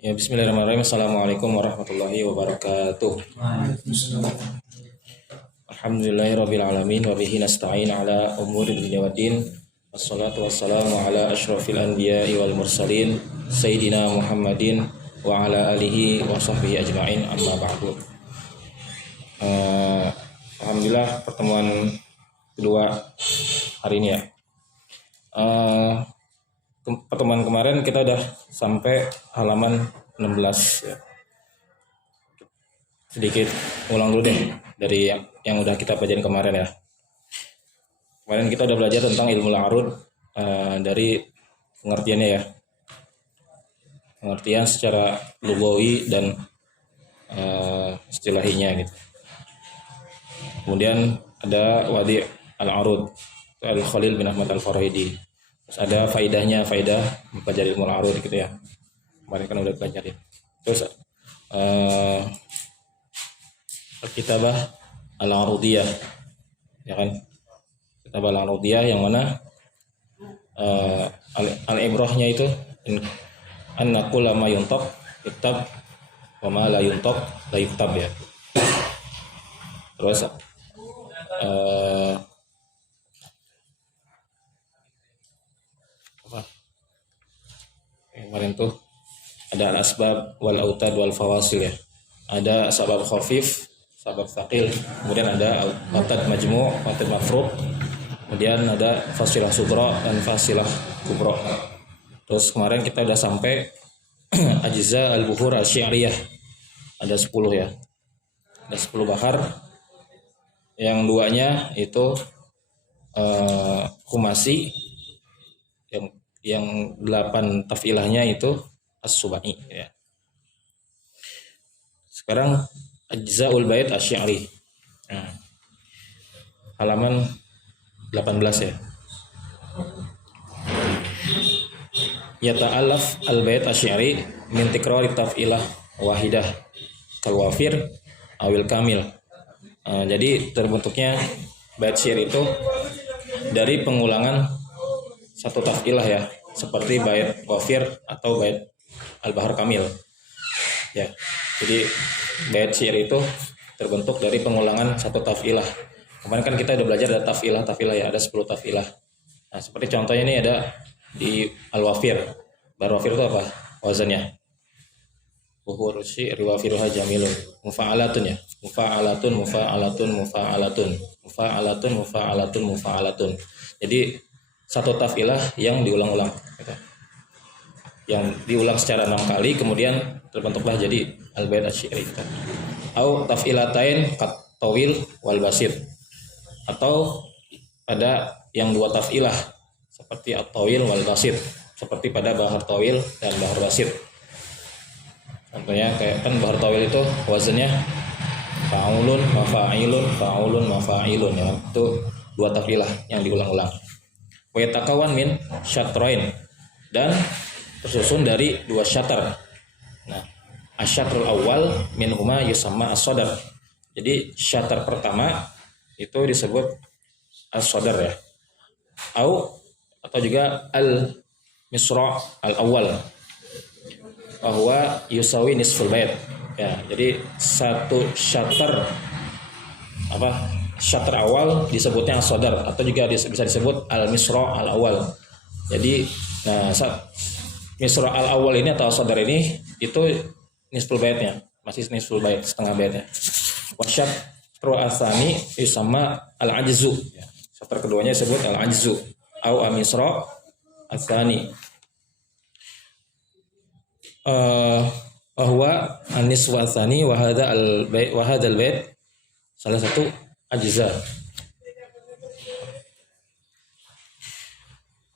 Ya, bismillahirrahmanirrahim. Assalamualaikum warahmatullahi wabarakatuh. Alhamdulillahirabbil alamin wa bihi nasta'in ala umuri dunya waddin. Wassalatu wassalamu ala asyrafil anbiya'i wal mursalin sayyidina Muhammadin wa ala alihi wa sahbihi ajma'in, amma ba'du. Alhamdulillah, pertemuan kedua hari ini ya. Pertemuan kemarin kita udah sampai halaman 16 ya. Sedikit ulang dulu deh dari yang udah kita pelajarin kemarin ya. Kemarin kita udah belajar tentang ilmu al-arud dari pengertiannya ya. Pengertian secara lugawi dan istilahinya gitu. Kemudian ada wadi al-arud Al-Khalil bin Ahmad Al-Farahidi. Terus ada faidahnya, faidah mempelajari ilmu al-arud gitu ya. Kemarin kan udah pelajarin. Terus kitabah al-arudiyah ya kan. Kitabah al-arudiyah yang mana al-ibrahnya itu anna kulla ma yuntaq kitab wa ma la yuntaq la yuktab ya. Terus kemarin tuh ada al-asbab wal autad wal fawasil ya. Ada sabab khafif, sabab thaqil, kemudian ada autad majmu', autad mafruq, kemudian ada fasilah sughra dan fasilah kubra. Terus kemarin kita udah sampai ajza al-buhur asy-syi'riyah. Ada 10 ya. Ada 10 bahar. Yang duanya itu khumasi, yang 8 tafilahnya itu as-subai ya. Sekarang ajzaul bait asy-syi'ri. Nah, halaman 18 ya. Yata'allaf al-bait asy-syi'ri min tikrari tafilah wahidah kal wafir awil kamil. Jadi terbentuknya bait syair itu dari pengulangan satu tafilah ya, seperti bait wafir atau bait al-bahar kamil ya. Jadi bait syair itu terbentuk dari pengulangan satu tafilah. Kemarin kan kita udah belajar ada tafilah ya, ada 10 tafilah. Nah, seperti contohnya ini ada di al-wafir. Bar wafir itu apa wazannya? Buhur syi'ri wafiruha jamilun. Mufa'alatun ya. Mufa'alatun. Jadi satu tafilah yang diulang-ulang gitu. Yang diulang secara 6 kali kemudian terbentuklah jadi al-bait asy-syi'ri gitu. Au tafilatain kat tawil wal basit. Atau ada yang 2 tafilah seperti at-tawil wal basit, seperti pada bahar tawil dan bahar basit. Contohnya kayak kan bahar tawil itu wazannya fa'ulun mafa'ilun ya. Itu 2 tafilah yang diulang-ulang. Wa yatakawan min syatrain, dan tersusun dari 2 syatr. Nah, asyatrul awal minhuma yusamma as-sadr. Jadi syatr pertama itu disebut as-sadr ya. Atau juga al-misra' al-awwal. Bahwa yusawi nisful bait. Ya, jadi satu syatr syatr awal disebutnya as-sadr atau juga bisa disebut al-misra' al-awwal. Jadi misra' al-awwal ini atau as-sadr ini itu nisful baitnya, masih nisful bait, setengah baitnya. Wa syatru asani yusamma al-ajzu. Ya. Syatr keduanya disebut al-ajzu au al-misra' asani. Bahwa an-nisfu asani wa hadha al-bait salah satu ajza.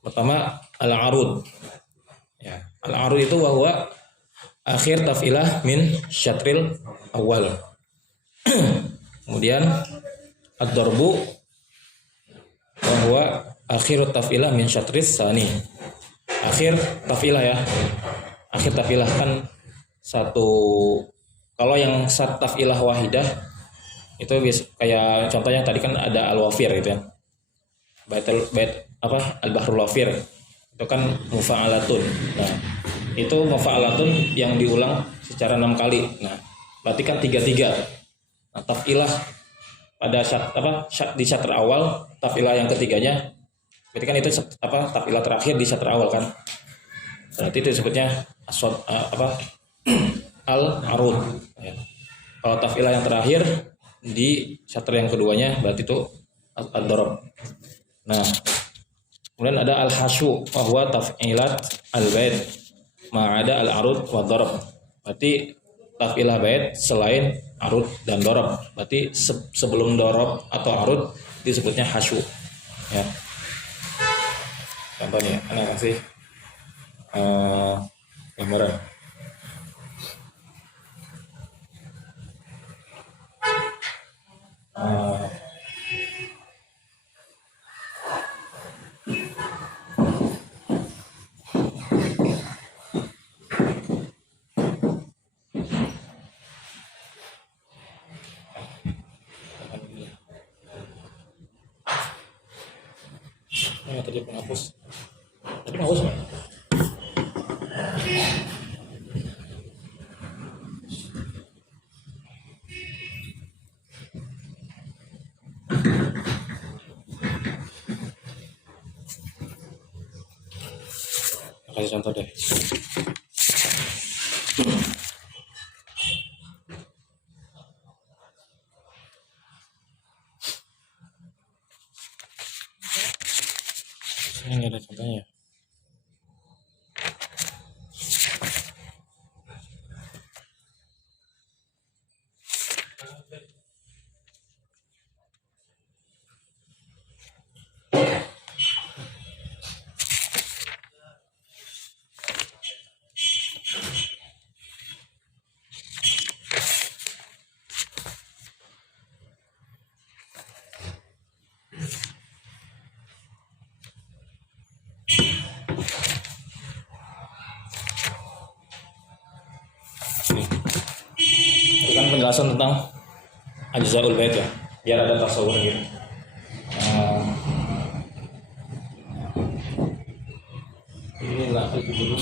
Pertama al-arud. Ya, al-arud itu bahwa akhir tafilah min syatril awal. Kemudian ad-darbu bahwa akhir tafilah min syatris tsani. Akhir tafilah ya. Akhir tafilah kan satu, kalau yang satu tafilah wahidah itu kayak contohnya tadi kan ada al-wafir gitu ya. Bait al-bahrul wafir itu kan mufa'alatun. Nah, itu mafa'alatun yang diulang secara 6 kali. Nah, berarti kan 3-3. Nah, taf'ilah pada di syatr awal, taf'ilah yang ketiganya berarti kan itu taf'ilah terakhir di syatr awal kan. Berarti itu disebutnya al-arud ya. Kalau taf'ilah yang terakhir di syatr yang keduanya berarti itu ad-darab. Nah, kemudian ada al-hasyu wa huwa taf'ilat al-bait ma'ada al-arud wa darab. Berarti taf'ilah bait selain arud dan darab. Berarti sebelum darab atau arud disebutnya hasyu ya. Contohnya anak kasih gambaran. Tadi penghapus. Tadi penghapus Pak. Kasih contoh deh. Ini ada contohnya. Itu kan penjelasan tentang ajzaul bait ya, biar ada tasawur gitu. Inilah itu dulu.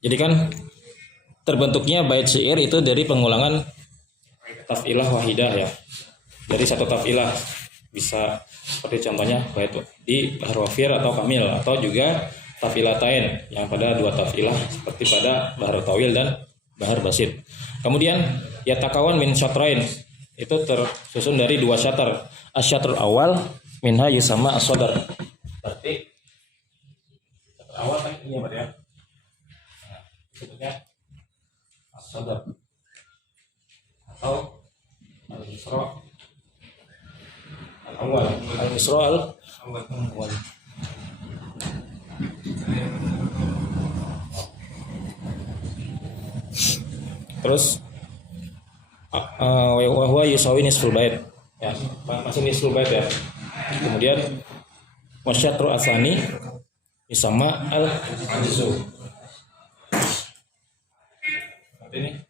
Jadi kan terbentuknya bait syair itu dari pengulangan taf'ilah wahidah ya. Dari satu taf'ilah bisa seperti contohnya bait di bahar wafir atau kamil, atau juga taf'ilatain yang pada dua taf'ilah seperti pada bahar tawil dan bahar basit. Kemudian yatakawan min syatrain, itu tersusun dari dua syatr. Asyatrul awal minha yusama as-sadr. Berarti syatr awal kan ini ya, sebutnya as-sadr atau al-isra al-awwal, al-isra al-awwal. Terus wa huwa yusawi nisful bait ya, masih nisful bait ya. Kemudian wasyatru asani yusama al-ajzu. Ini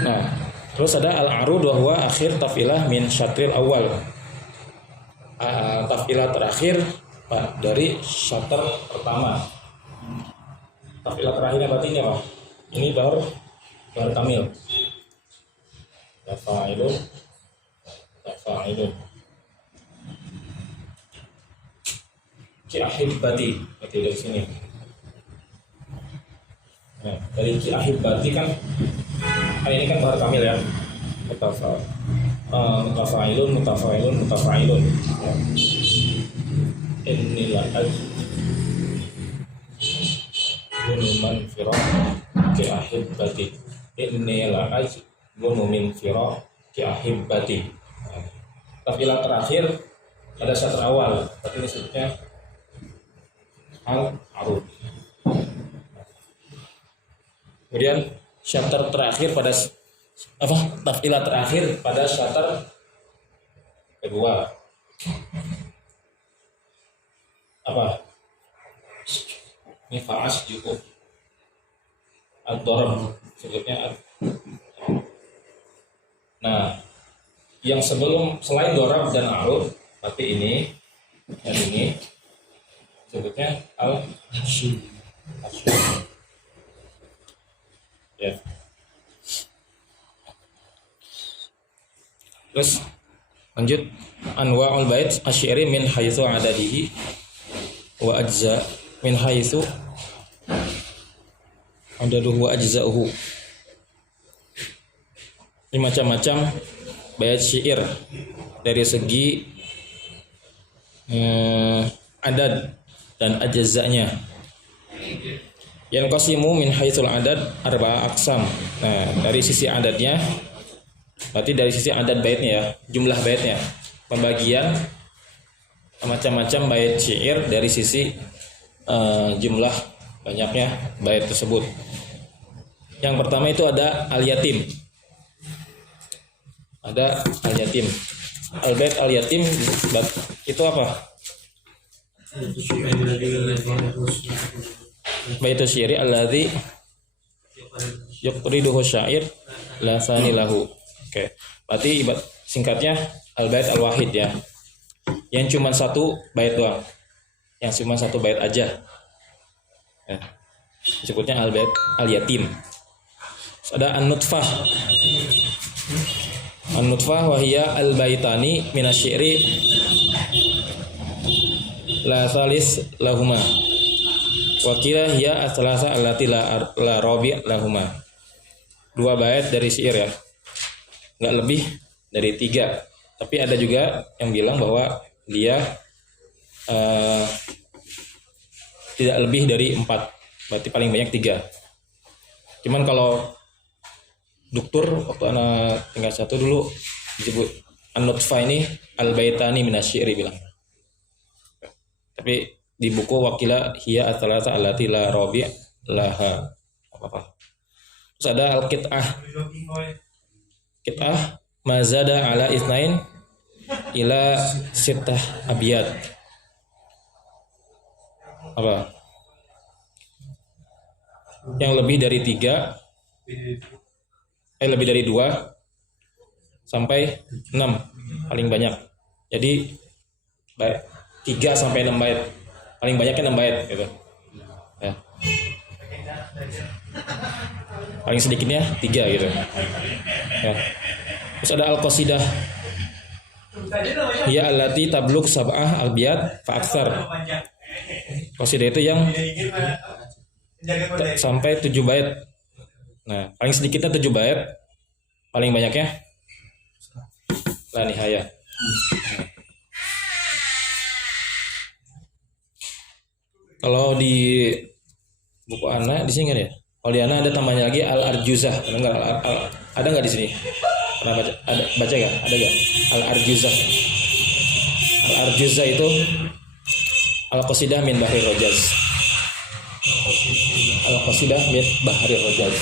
Nah, terus ada al-arud wa huwa akhir tafilah min syatril awal. Tafilah terakhir dari syatr pertama. Tafilah terakhirnya berarti ini apa? Ini baru kamil. Tafa'ilun. Ki ahibbati, berarti dari sini. Nah, dari ki ahibbati kan ini kan baru kamil ya. Mutafa'ilun. Ya. Inilah gunuman firah ki ahibbati. Inilah gunumin firah ki ahibbati. Tafilah terakhir pada syatr awal, berarti ini sebutnya al-arud. Kemudian syatr terakhir pada tafilah terakhir pada syatr kedua apa? Ini fa'as cukup ad-darab sebutnya. Nah, yang selain dorab dan arud, tapi ini dan ini sebutnya al-hashim. Ya. Terus lanjut, anwa'ul bait asy'ari min haitsu adadihi wa ajza min haitsu adaduhu wa ajza'uhu. Ini macam-macam bait syair dari segi adad dan ajza'nya. Yang qasimu min haitsul adad arba'a aqsam. Nah, dari sisi adatnya berarti dari sisi adat baitnya ya, jumlah baitnya. Pembagian macam-macam bait syair dari sisi jumlah banyaknya bait tersebut. Yang pertama itu ada al-yatim. Ada al-yatim. Al-bait al-yatim itu apa? Baitu syairi alladzi yuqriduhu syair la sani lahu. Oke. Berarti singkatnya al-bait al-wahid ya. Yang cuma satu bait doang. Yang cuma satu bait aja. Ya. Disebutnya al-bait al-yatim. Terus ada an-nutfah. An-nutfah wa hiya al-baitani minasy-syi'ri la salis lahuma. Wa qila hiya as-salasa allati la rabi' lahuma. Dua bait dari syair ya. Enggak lebih dari 3. Tapi ada juga yang bilang bahwa dia tidak lebih dari 4. Berarti paling banyak 3. Cuman kalau dokter waktu anak tingkat 1 dulu disebut an-nutfah ini al-baitani minasy-syi'ri bilang. Tapi di buku wakila hiya as-salasa allati la rabi' laha. Apa-apa. Terus ada al-qit'ah. Qit'ah mazada ala isnain ila sittah abiyat. Apa? Yang lebih dari 3, lebih dari 2 sampai 6 paling banyak. Jadi 3 sampai 6 bait. Paling banyaknya 6 bait gitu. Ya. Paling sedikitnya 3 gitu. Ya. Terus ada al-qasidah. Ya allati tablugh sab'ah abiyat fa aktsar. Qasidah itu yang sampai 7 bait. Nah, paling sedikitnya 7 bait, paling banyaknya la nihaya. Kalau di buku Ana di sini kan ya? Kalau di Ana ada tambahnya lagi al-arjuzah. Ada nggak di sini? Pernah baca? Ada baca nggak? Ada nggak? Al-arjuzah. Al-arjuzah itu al-qasidah min bahri rojaz. Al-qasidah min bahri rojaz.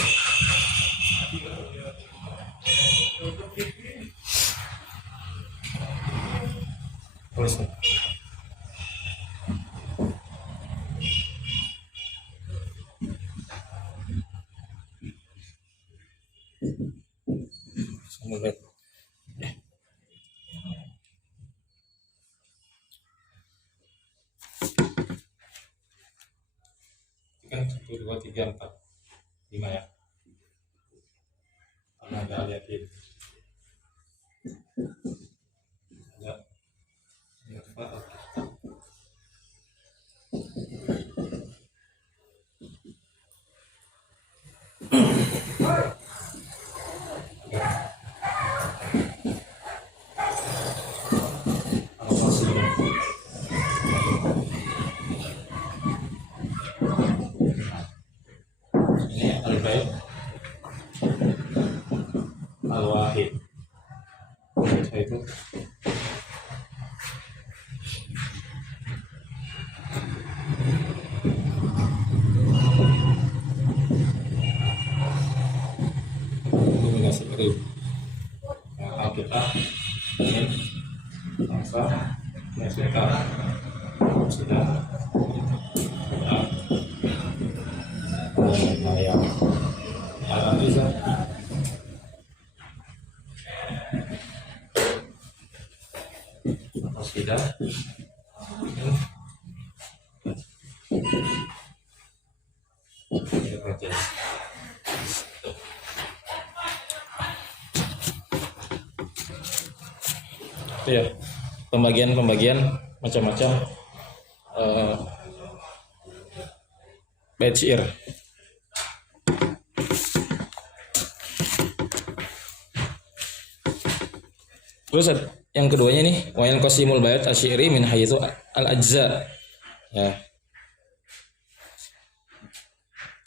1, 2, 3, 4, 5 ya. Karena ada aliatin. Ada yang tepat. Ini al-bait al-wahid. Itu komunikasi baru. Nah, kita ingin bangsa menyelesaikan sudah yang analisa sudah itu ya, pembagian macam-macam bait syair. Terus yang keduanya nih, wa yanqasimul bait asy-syi'ri min haitsu al-ajza. Ya.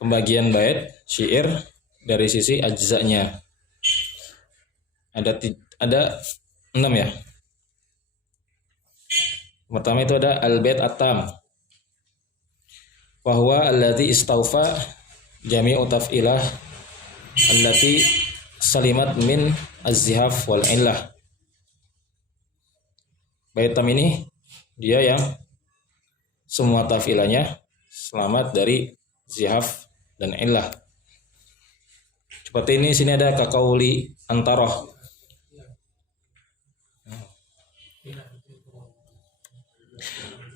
Pembagian bait syair dari sisi ajzanya. Ada 6 ya. Pertama itu ada al-bait at-tam. Wa huwa alladzi istawfa jami'u taf'ilah allati salimat min az-zihaf wal illah. Bait tam ini dia yang semua tafilahnya selamat dari zihaf dan illah. Seperti ini, sini ada kaqauli antaroh.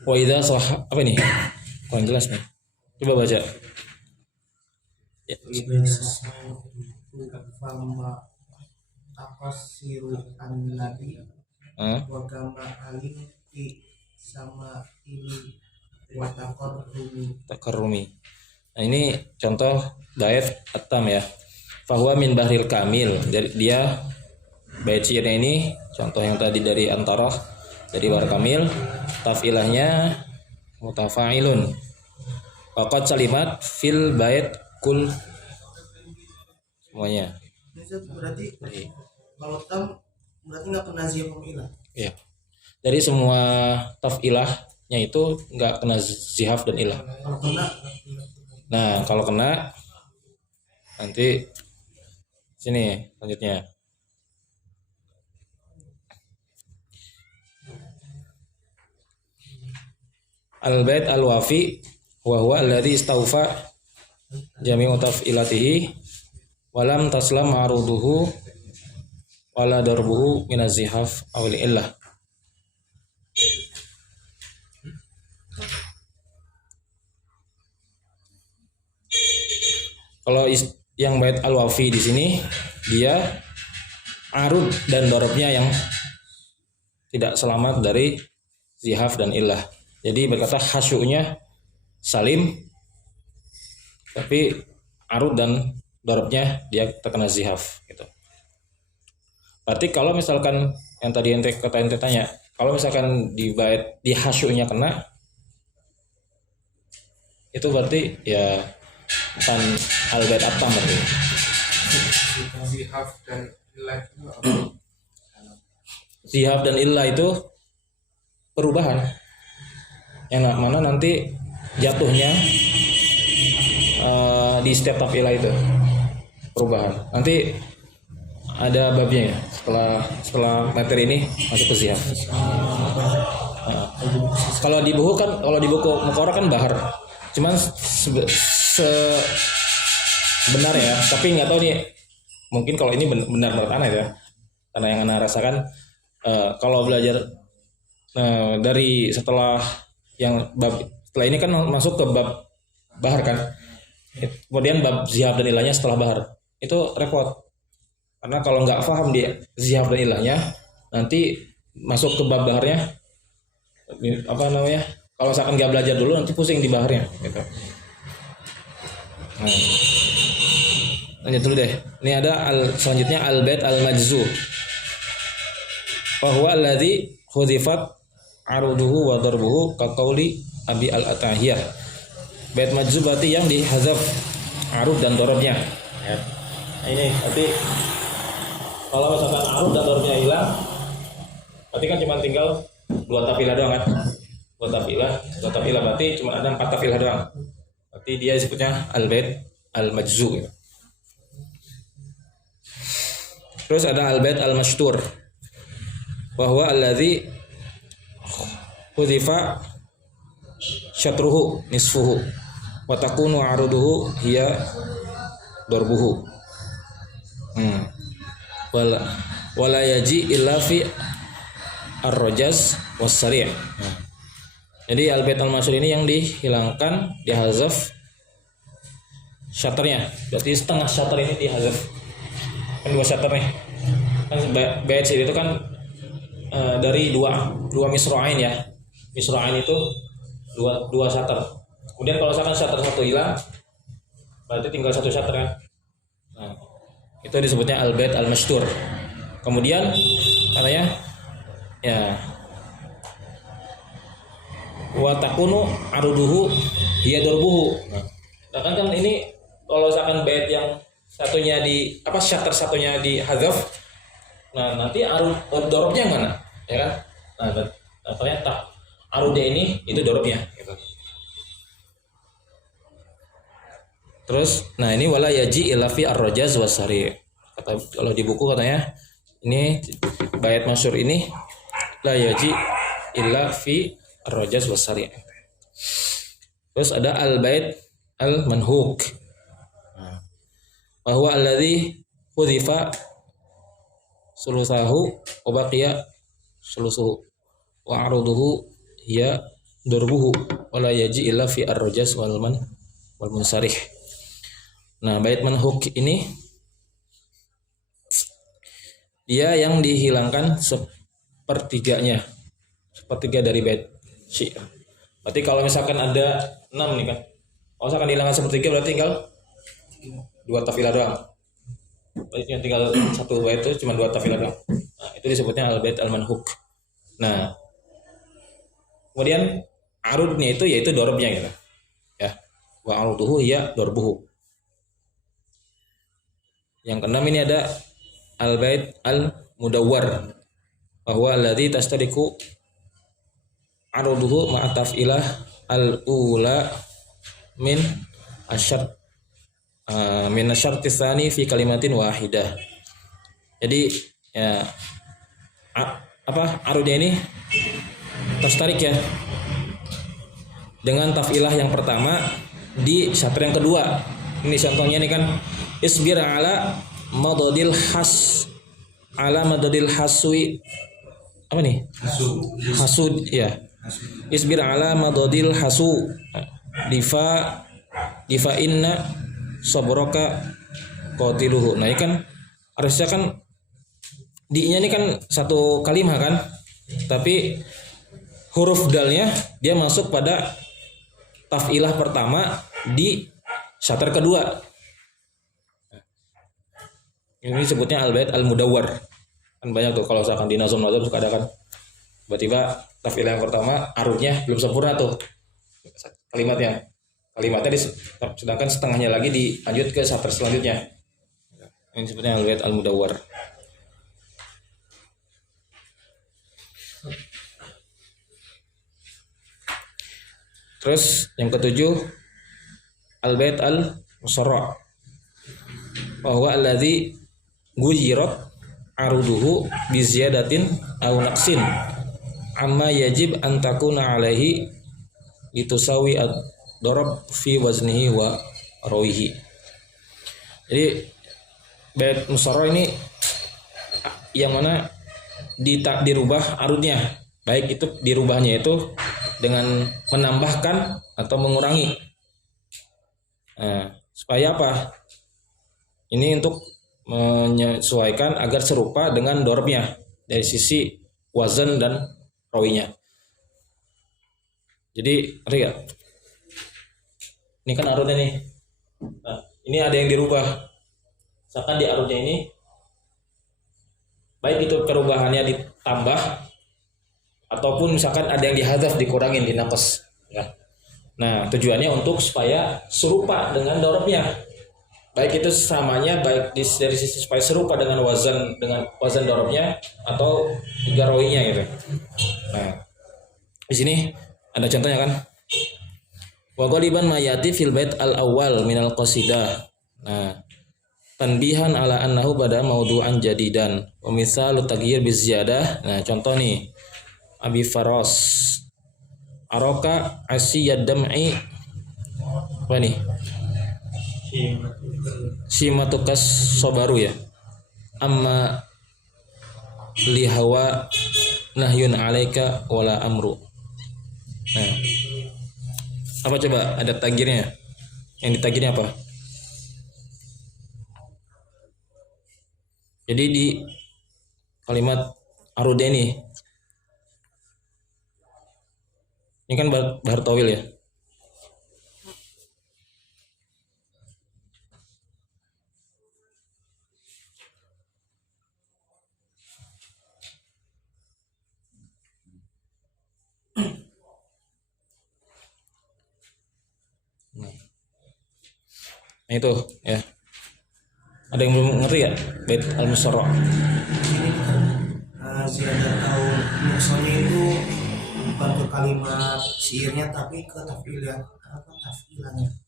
Wa idza sah, apa ini? Kurang jelas nih. Coba baca. Ya. Wagama alim ti sama ini takarrumi. Nah, ini contoh bait at-tam ya. Fahuwa min bahril kamil. Jadi dia bait syairnya ini contoh yang tadi dari antarah, dari bahr kamil, tafilahnya mutafa'ilun. Waqad salimat fil bait kul, semuanya. Berarti kalau tam berarti nggak kena zihaf ilah. Iya. Dari semua tafilahnya itu nggak kena zihaf dan ilah. Kalau kena, Nah, kalau kena nanti sini selanjutnya. Al-bait al-wafi wa huwa alladhi istawfa jami'u taf'ilatihi walam taslam ma'ruduhu wala darbuhu minaz zihaf aw illah. Kalau yang bait al-wafi di sini dia arud dan dorobnya yang tidak selamat dari zihaf dan illah. Jadi berkata hasyunya salim, tapi arud dan dorobnya dia terkena zihaf gitu. Berarti kalau misalkan yang tadi ente tanya, kalau misalkan di bait di hasyunya kena, itu berarti ya bukan al-bait at-tam berarti. zihaf dan ilah itu Zihaf dan illah itu perubahan yang mana nanti jatuhnya di setiap tafilah itu perubahan. Nanti ada babnya ya setelah materi ini masuk ke zihaf. Kalau di buku Muqarrar kan bahar, cuman sebenarnya ya, tapi nggak tahu nih, mungkin kalau ini benar menurut Ana ya, karena yang Ana rasakan kalau belajar dari setelah yang bab setelah ini kan masuk ke bab bahar kan. Kemudian bab zihab dan ilahnya setelah bahar. Itu repot. Karena kalau nggak paham dia zihab dan ilahnya, nanti masuk ke bab baharnya apa namanya? Kalau misalkan nggak belajar dulu nanti pusing di baharnya gitu. Nah, lanjut dulu deh. Ini ada selanjutnya al-bait al-majzu. Wa huwa alladzi hudhifat aruduhu wa darbuhu ka qauli Abi al-Atahiyah. Bait majzu berarti yang dihazaf arud dan darabnya. Ya. Nah, ini berarti kalau misalkan arud dan darabnya hilang, berarti kan cuma tinggal 2 tafilah doang kan? 2 tafilah berarti cuma ada 4 tafilah doang. Berarti dia disebutnya al-bait al-majzu gitu. Terus ada al-bait al-mashtur. Wa huwa alladzi hudhifa syatruhu nisfuhu wa takunu aruduhu hiya darbuhu. Wala yaji illa fi ar-rajaz was-sari'. Jadi al-bait al-mashtur ini yang dihilangkan, dihazaf syatternya. Berarti setengah syatter ini dihazaf. Kan 2 syatter nih. Kan bait syair itu kan dari dua misra'ain ya. Misra'ain itu dua syatter. Kemudian kalau misalkan syatter satu hilang, berarti tinggal 1 syatter kan. Nah, itu disebutnya al-bait al-mashtur. Kemudian katanya ya wa takunu aruduhu hiya darbuhu. Nah, kan ini kalau misalkan bait yang satunya di apa syatter satunya di hazaf, nah nanti arud darabnya mana? Ya kan? Nah, ternyata arudnya ini itu darabnya gitu. Terus nah ini wala yaji illa fi ar-rajaz was-sari'. Kalau di buku katanya ini bait masyhur ini la yaji illa fi ar-rajaz was-sari'. Terus ada al-bait al-manhuk. Wa huwa alladzi hudhifa sulusahu wa baqiya sulusuhu wa aruduhu hiya darbuhu wa la yaji illa fi ar-rajaz wal munsarih. Nah, bait manhuk ini dia yang dihilangkan sepertiganya. Sepertiga dari bait syair. Berarti kalau misalkan ada 6 nih kan. Kalau misalkan dihilangkan sepertiga berarti tinggal 2 tafilah doang. Berarti tinggal 1 bait itu cuma 2 tafilah doang. Nah, itu disebutnya al-bait al-manhuk. Nah, kemudian arudnya itu yaitu dorobnya gitu. Ya. Wa aruduhu ya dorbuhu. Yang keenam ini ada al-bait al-mudawwar. Bahwa alladzi tastariku aruduhu ma'ataf ilah al-ula min asyart min asyarti tsani fi kalimatin wahidah. Jadi ya arudnya ini tastarik ya dengan tafilah yang pertama di syatter yang kedua. Ini contohnya nih kan isbir ala madadil haswi apa nih? Hasud ya. Isbir ala madadil hasu difa inna sabraka qatiluhu. Nah, ini kan harusnya kan di-nya ini kan satu kalimat kan, tapi huruf dalnya dia masuk pada tafilah pertama di syatter kedua. Ini disebutnya al-bait al-mudawwar. Kan banyak tuh kalau misalkan di nazam-nazam suka ada kan tiba-tiba tafilah yang pertama arudnya belum sempurna tuh kalimatnya sedangkan setengahnya lagi dilanjut ke syatter selanjutnya. Ini disebutnya al-bait al-mudawwar. Terus yang ketujuh al-bait al-musarra. Wa huwa alladzi guyirat aruduhu bi ziyadatin aw naqsin amma yajib an takuna alaihi litusawi ad-darab fi waznihi wa rawihi. Jadi bait musarra ini yang mana dirubah arudnya, baik itu dirubahnya itu dengan menambahkan atau mengurangi. Nah, Supaya apa? Ini untuk menyesuaikan agar serupa dengan dorobnya dari sisi wazan dan rawinya. Jadi, ngerti gak? Ini kan arutnya nih. Nah, ini ada yang dirubah. Misalkan di arutnya ini, baik itu perubahannya ditambah ataupun misalkan ada yang dihadzaf, dikurangin, dinaqas. Ya. Nah, tujuannya untuk supaya serupa dengan dorobnya. Baik itu samanya, baik dari sisi supaya serupa dengan wazan dorobnya atau juga rawinya gitu. Nah, di sini ada contohnya kan. Wa ghaliban ma yati fil bait al awal minal qasidah. Nah, tanbihan ala annahu pada maudu'an jadidan. Wa misalu taghyir biziyadah. Nah, contoh nih. Abi Faros. Aroka asiyad dam'i. Apa nih? Simatukas sobaru ya. Amma lihawa nahyun alaika wala amru. Nah, apa coba ada tagirnya? Yang ditagirnya apa? Jadi di kalimat arudeni ini kan bahar tawil ya. Nah itu ya. Ada yang belum ngerti ya? Bait al-musarra. Ziyadah atau nuksonnya itu bukan ke kalimat syairnya tapi ke tafilahnya.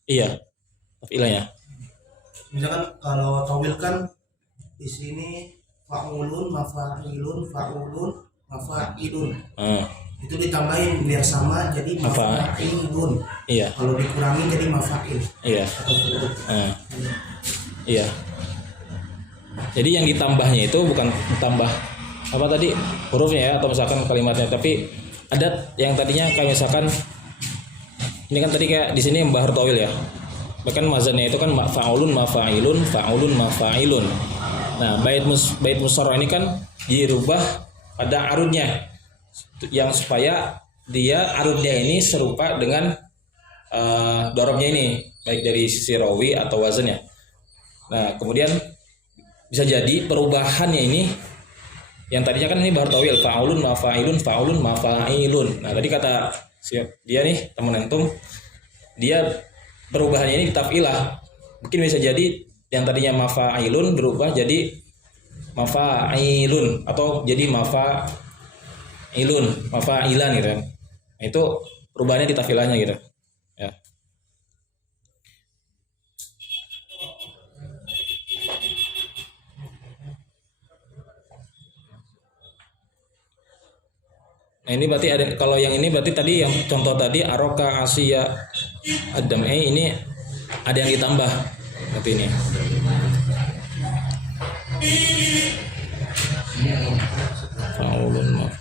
Iya, tafilahnya. Misalkan kalau tawil kan di sini fa'ulun mafa'ilun itu ditambahin biar sama jadi mafa'ilun. Iya. Kalau dikurangi jadi mafa'il. Iya. Iya. Jadi yang ditambahnya itu bukan tambah apa tadi hurufnya ya atau misalkan kalimatnya, tapi ada yang tadinya kayak misalkan ini kan tadi kayak di sini bahar tawil ya. Bahkan mazannya itu kan fa'ulun mafa'ilun. Nah, bait musarra ini kan dirubah pada arudnya yang supaya dia arudnya ini serupa dengan dorobnya ini, baik dari sisi rawi atau wazannya. Nah, kemudian bisa jadi perubahannya ini yang tadinya kan ini bahar tawil fa'ulun mafa'ilun. Nah, tadi kata dia nih teman antum, dia perubahannya ini di tafilah. Mungkin bisa jadi yang tadinya mafa'ilun berubah jadi mafa'ilun atau jadi mafa'ilan gitu kan. Nah, itu perubahannya di tafilahnya gitu. Ya. Nah, ini berarti ada, kalau yang ini berarti tadi yang contoh tadi aroka asia adam ini ada yang ditambah berarti ini. Faulun maf.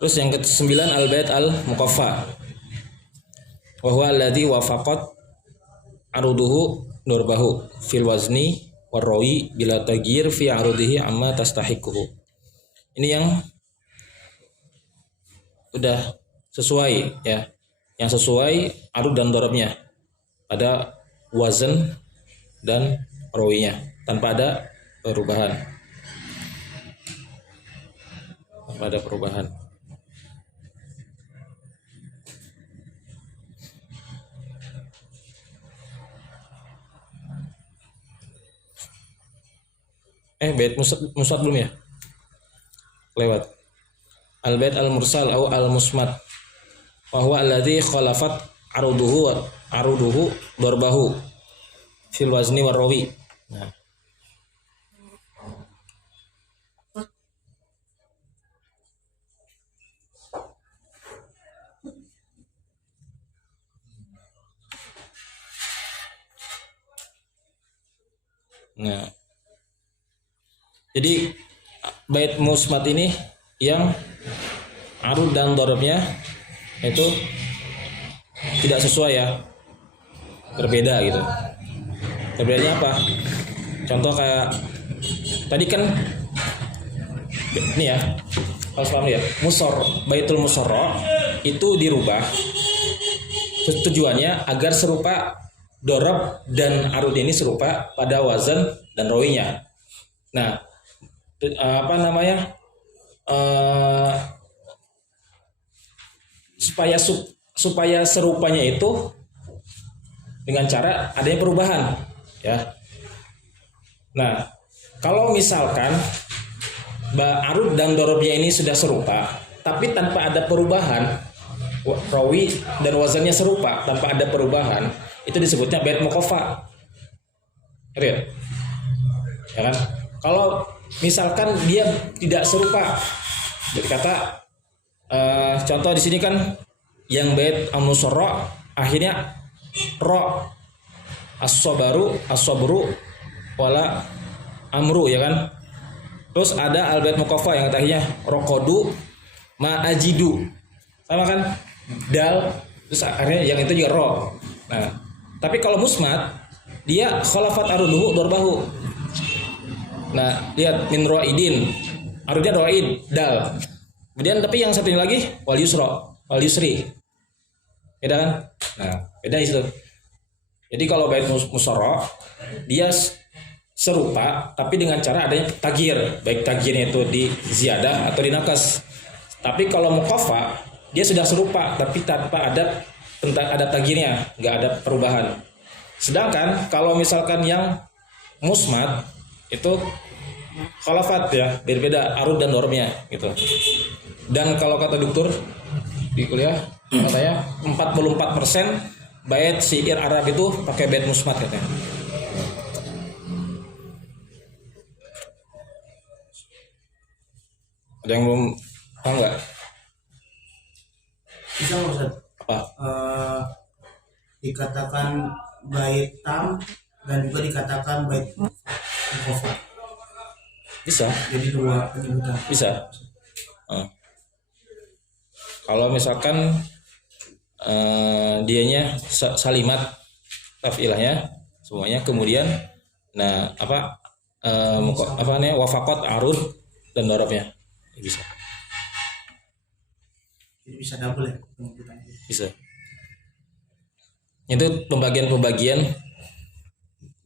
Terus yang ke-9 al-bait al-muqaffa. Wa huwa alladhi wafaqat aruduhu dorbahu fil wazni warrawi bila taghyir fi arudihi amma tastahiquhu. Ini yang udah sesuai ya. Yang sesuai arud dan dorobnya. Ada wazan dan rawinya tanpa ada perubahan. Tanpa ada perubahan. Bait musad belum ya? Lewat. Al-bait al-mursal atau al-musmad. Wa huwa alladhi khalafat aruduhu darbahu fil wazni war rawi. Nah. Nah, jadi bait musmat ini yang arud dan dorobnya itu tidak sesuai ya, berbeda gitu. Perbedaannya apa? Contoh kayak tadi kan ini ya, harus paham ya, baitul musorro itu dirubah tujuannya agar serupa dorob dan arud ini serupa pada wazan dan rawinya. Nah, apa namanya, supaya serupanya itu dengan cara adanya perubahan ya. Nah, kalau misalkan arud dan dorobnya ini sudah serupa tapi tanpa ada perubahan, rawi dan wazannya serupa tanpa ada perubahan, itu disebutnya bait muqaffa. Ya kan? Kalau misalkan dia tidak serupa, jadi kata contoh di sini kan yang bait al-musarra akhirnya ro, as-sabru wala amru ya kan. Terus ada al-bait muqaffa yang akhirnya rokodu ma ajidu, sama kan, dal, terus akhirnya yang itu juga ro. Nah, tapi kalau musmat dia khalafat aruduhu dorbahu. Nah, lihat min roidin, arudnya roid dal. Kemudian tapi yang satunya lagi wal yusri. Beda kan? Nah, beda di situ. Jadi kalau bait musarra dia serupa tapi dengan cara adanya tagir, baik tagirnya itu di ziyadah atau di nakas. Tapi kalau muqaffa dia sudah serupa tapi tanpa ada tagirnya, nggak ada perubahan. Sedangkan kalau misalkan yang musmat itu khalafat ya, berbeda arud dan normnya gitu. Dan kalau kata dokter di kuliah katanya 44% bait syair Arab itu pakai bait musmat katanya. Ada yang belum paham nggak? Bisa nggak Ustaz? Apa? Dikatakan bait tam dan juga dikatakan bait muqaffa. Bisa. Jadi dua penyebutan. Bisa. Kalau misalkan dianya salimat tafilahnya semuanya, kemudian nah apa namanya wafaqat arud dan dorobnya bisa. Jadi bisa double ya penyebutan. Bisa. Itu pembagian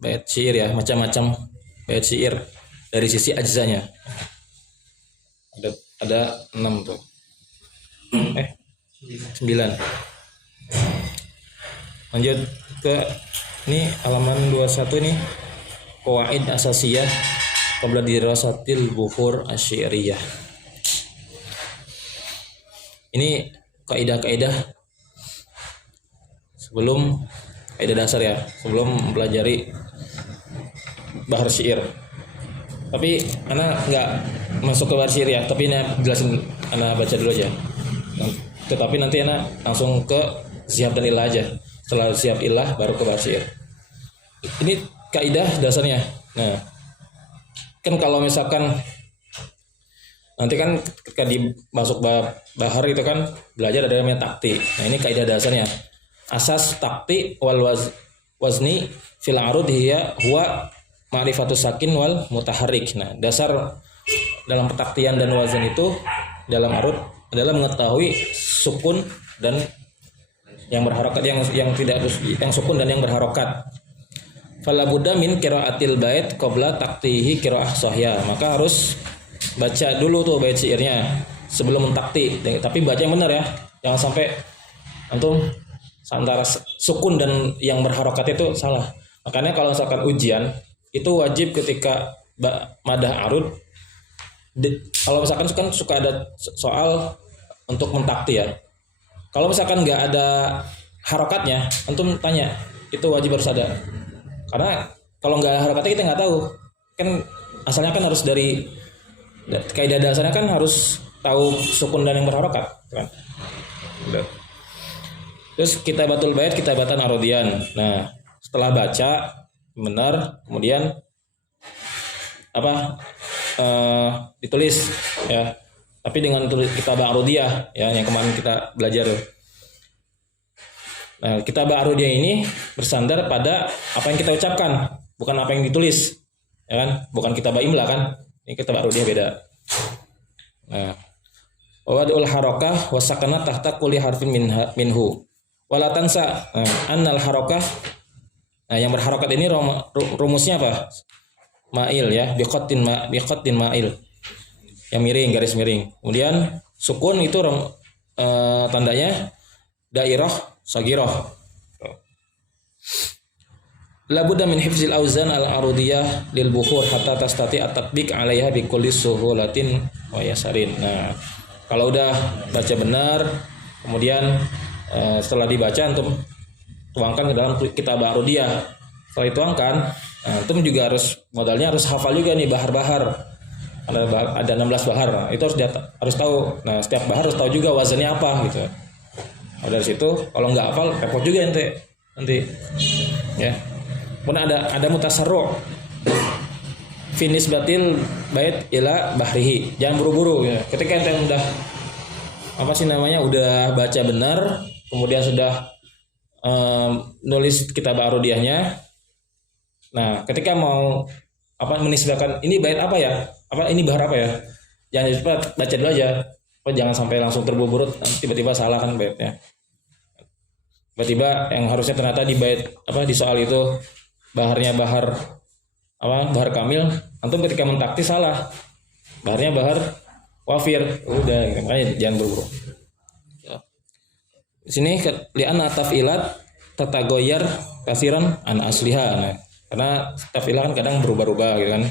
bait syair ya, macam-macam bait syair dari sisi ajzanya. Ada 6 tuh. 9. Lanjut ke ini halaman 21 nih. Qawaid asasiyah qabla dirasatil bukhur asy-syi'riyah. Ini kaidah-kaidah sebelum kaidah dasar ya, sebelum mempelajari bahar syair. Tapi anak nggak masuk ke bahar syair ya, tapi ini jelasin, anak baca dulu aja. Tetapi nanti anak langsung ke siap dan ilah aja. Setelah siap ilah baru ke bahar syair. Ini kaidah dasarnya. Nah, kan kalau misalkan nanti kan ketika masuk bahar itu kan belajar ada namanya takti. Nah, ini kaidah dasarnya. Asas takti wal wazni fil arud hiya huwa ma'rifatus sakin wal mutaharrik. Nah, dasar dalam petaktian dan wazan itu dalam arud adalah mengetahui sukun dan yang berharokat, yang tidak, yang sukun dan yang berharokat. Fala budda min qiraatil bait qabla taktihi qiraah sahih. Maka harus baca dulu tuh bait syairnya sebelum mentakti. Tapi baca yang benar ya. Jangan sampai antum antara sukun dan yang berharokat itu salah. Makanya kalau misalkan ujian itu wajib ketika madah arud, kalau misalkan kan suka ada soal untuk mentakti ya. Kalau misalkan nggak ada harokatnya, antum tanya, itu wajib harus ada. Karena kalau nggak ada harokatnya kita nggak tahu. Kan asalnya kan harus dari kaidah dasarnya kan harus tahu sukun dan yang berharokat, kan? Terus kitabatan arodian. Nah, setelah baca benar, kemudian ditulis ya. Tapi dengan tulis kitabah arudiyah ya yang kemarin kita belajar. Nah, kitabah arudiyah ini bersandar pada apa yang kita ucapkan, bukan apa yang ditulis. Ya kan? Bukan kitabah imla kan? Ini kitabah arudiyah beda. Nah, wadul harakah wa sakanat tahta kulli harfin minhu. Wala tansa annal harakah. Nah, yang berharokat ini rumusnya apa? Ma'il ya, biqatin ma'il. Yang miring, garis miring. Kemudian sukun itu tandanya dairah sagirah. La budda min hifzil auzan al-arudiyah lil bukhur hatta tastati at-tatbiq 'alaiha bi kulli suhulatin wa yasarin. Nah, kalau udah baca benar, kemudian setelah dibaca antum tuangkan ke dalam kitabah arudiyah. Setelah dituangkan, antum juga modalnya harus hafal juga nih bahar-bahar. Ada 16 bahar, nah, itu harus tahu. Nah, setiap bahar harus tahu juga wazannya apa gitu. Nah, dari situ kalau nggak hafal repot juga nanti ya. Kemudian ada mutasarru' finis batil bait ila bahrihi. Jangan buru-buru ya. Ketika ente udah udah baca benar, kemudian sudah nulis kitabah arudiyahnya. Nah, ketika mau menisbahkan ini bait apa ya? Ini bahar apa ya? Jangan cepat, baca dulu aja. Jangan sampai langsung terburu-buru tiba-tiba salah kan baitnya. Tiba-tiba yang harusnya ternyata di bait di soal itu baharnya bahar kamil, antum ketika mentakti salah. Baharnya bahar wafir. Udah, makanya jangan buru-buru. Di sini li'anna taf'ilat tatagoyar kasiran an asliha. Nah, karena taf'ilah kan kadang berubah-ubah gitu kan.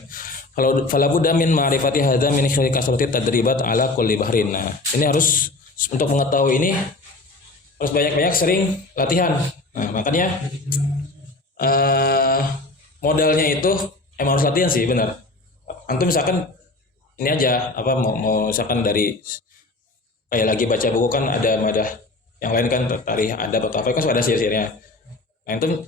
Kalau falabuda min ma'rifati hadza min khilli kasrati tadribat ala kulli bahrin. Nah, ini harus untuk mengetahui ini harus banyak-banyak sering latihan. Nah, makanya modalnya itu emang harus latihan sih, benar. Antum misalkan ini aja mau misalkan dari kayak lagi baca buku kan ada madah yang lain kan tarikh ada atau apa kan sudah ada syair-syairnya. Nah, itu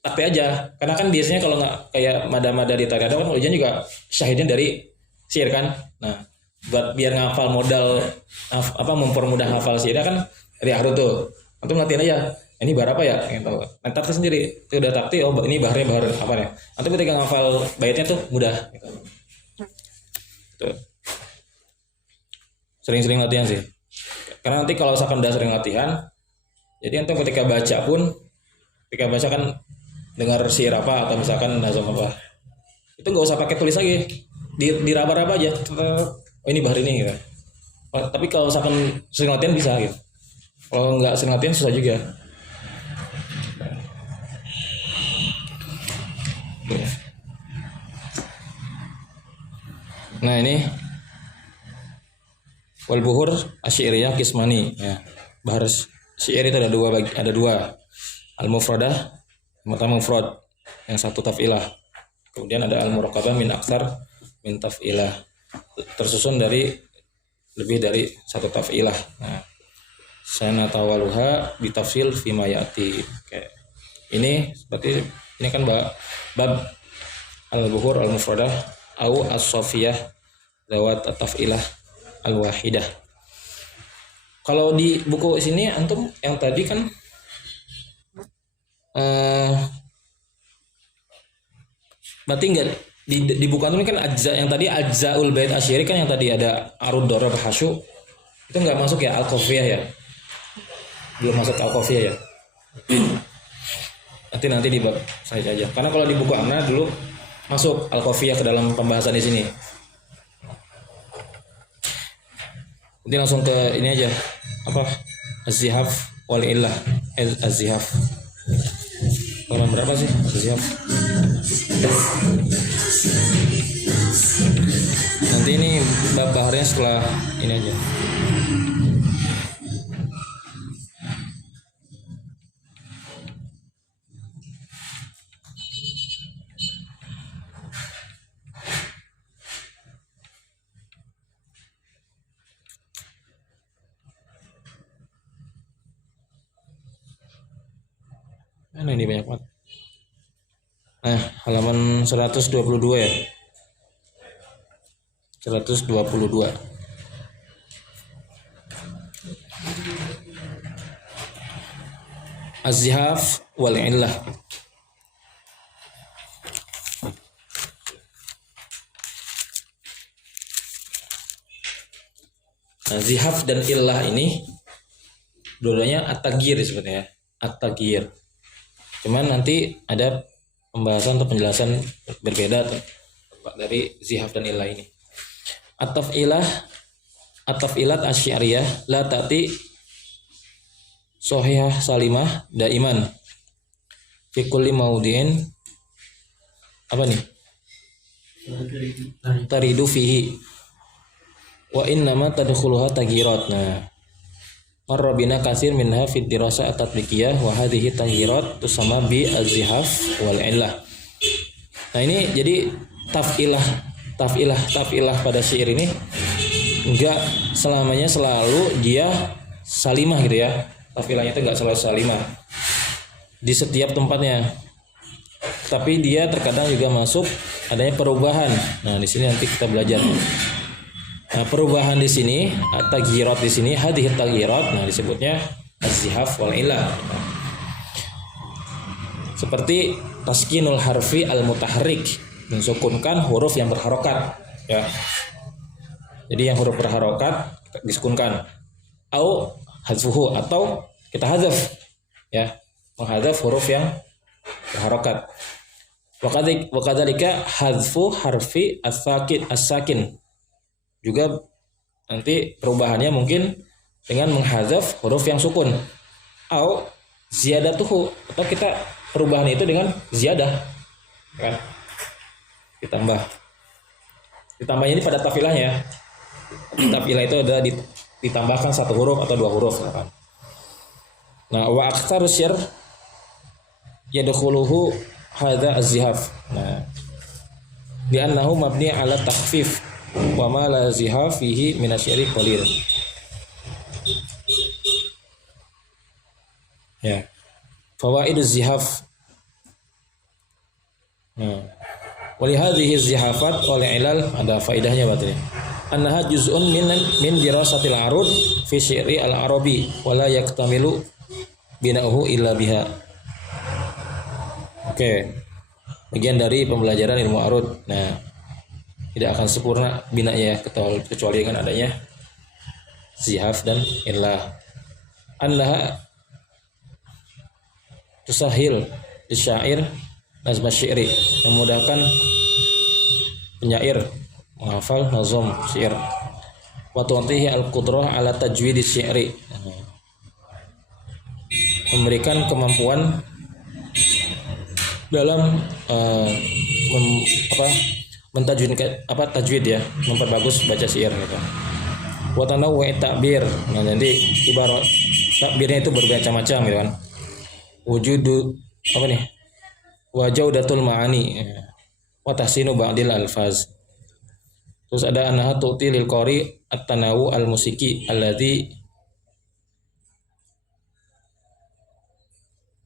tapi aja, karena kan biasanya kalau nggak kayak mada-mada di tarikh ada kan ujian juga syahidnya dari syair kan. Nah, buat biar ngafal modal mempermudah hafal syairnya kan dari arut tuh. Antum latihan aja. Ini bahar apa ya? Gitu. Nah, takti sendiri. Itu udah takti, oh ini baharnya bahar apa ya? Antum ketika ngafal baitnya tuh mudah gitu. Tuh. Sering-sering latihan sih. Karena nanti kalau misalkan udah sering latihan, jadi antum ketika baca kan dengar syair apa atau misalkan nazam apa, itu nggak usah pakai tulis lagi, diraba-raba aja. Oh ini bahar ini gitu. Tapi kalau misalkan sering latihan bisa gitu. Kalau nggak sering latihan susah juga. Nah ini wal buhur asy'iriyah kismani ya. Bahar syair itu ada dua. Al-mufradah, yang pertama mufrad, yang satu taf'ilah. Kemudian ada al-murakkabah min aktsar min taf'ilah. Tersusun dari lebih dari satu taf'ilah. Nah, sanatawaluha bitafsil fima ya'ti. Kayak ini berarti ini kan bab al-buhur al-mufradah au as-safiyah lewat taf'ilah al-wahidah. Kalau di buku sini antum yang tadi kan berarti enggak di buku antum ini kan ajza, yang tadi ajzaul bait asyiri kan yang tadi ada arud darab hasyu itu enggak masuk ya al-qafiyah ya, belum masuk al-qafiyah ya. Nanti di bab saya aja, karena kalau di buku Amna dulu masuk al-qafiyah ke dalam pembahasan di sini. Nanti langsung ke ini aja az-zihaf wal illah az-zihaf. Halaman berapa sih az-zihaf? Nanti ini bab baharnya setelah ini aja. Mana ini banyak banget. Nah, halaman 122 ya. 122. Az-zihaf wal illah. Nah, zihaf dan illah ini dua-duanya at-taghyir sebetulnya, at-taghyir. Cuman nanti ada pembahasan atau penjelasan berbeda dari zihaf dan illah ini. At-taf'ilat asy-syariyah la ta'ti sahihah salimah daiman fi kulli maudhi'in apa nih? Taridu fihi wa innama tadkhuluha taghirat. Nah, marra bina katsir minha fi dirasa at-tatbiqiyah wa hadhihi taghirat tusamma bi az-zihaf wal illah. Nah, ini jadi tafilah pada syair ini enggak selamanya selalu dia salimah gitu ya. Tafilahnya itu enggak selalu salimah di setiap tempatnya. Tapi dia terkadang juga masuk adanya perubahan. Nah, di sini nanti kita belajar. Nah, perubahan di sini, taghirat di sini, hadhihi taghirat, nah disebutnya az-zihaf wal illah. Seperti taskinul harfi al-mutaharrik, mensukunkan huruf yang berharokat, ya. Jadi yang huruf berharokat disukunkan. Au hadzfuhu, atau kita hadzaf, ya, menghadzaf huruf yang berharokat. Wa kadzalika hadzfu harfi as-sakin. Juga nanti perubahannya mungkin dengan menghadzaf huruf yang sukun. Au ziyadatuhu, atau kita perubahan itu dengan ziyadah, kan? Ditambahnya ini pada tafilahnya. Tafilah itu adalah ditambahkan satu huruf atau dua huruf, kan? Nah, wa aktsaru syir yadkhuluhu hadza az-zihaf. Nah, li'annahu mabni 'ala takhfif wa ma la zihaf fihi min asy-syi'ri qalil. Ya. Fawaiduz zihaf. Nah. Wa li hadhihi zihafat wal ilal, ada faedahnya berarti. Annaha juz'un min dirasatil arud fi syi'ri al-arabi wa la yaktamilu bina'uhu illa biha. Oke. Bagian dari pembelajaran ilmu arud. Nah, tidak akan sempurna binanya kecuali dengan adanya zihaf dan illah. Annaha tusahil lisyair nazm syi'ri, memudahkan penyair menghafal nazam syair. Wa tu'tihi al-qudrah ala tajwid syi'ri, memberikan kemampuan dalam tajwid ya, memperbagus baca syair gitu. Wa tanawwu' ta'bir. Nah, nanti ibarat takbirnya itu bermacam-macam gitu kan. Wujudu wa jaudatul ma'ani wa tahsinu ba'dil alfaz. Terus ada annaha tu'ti lil qari at-tanawu al-musiki alladzi,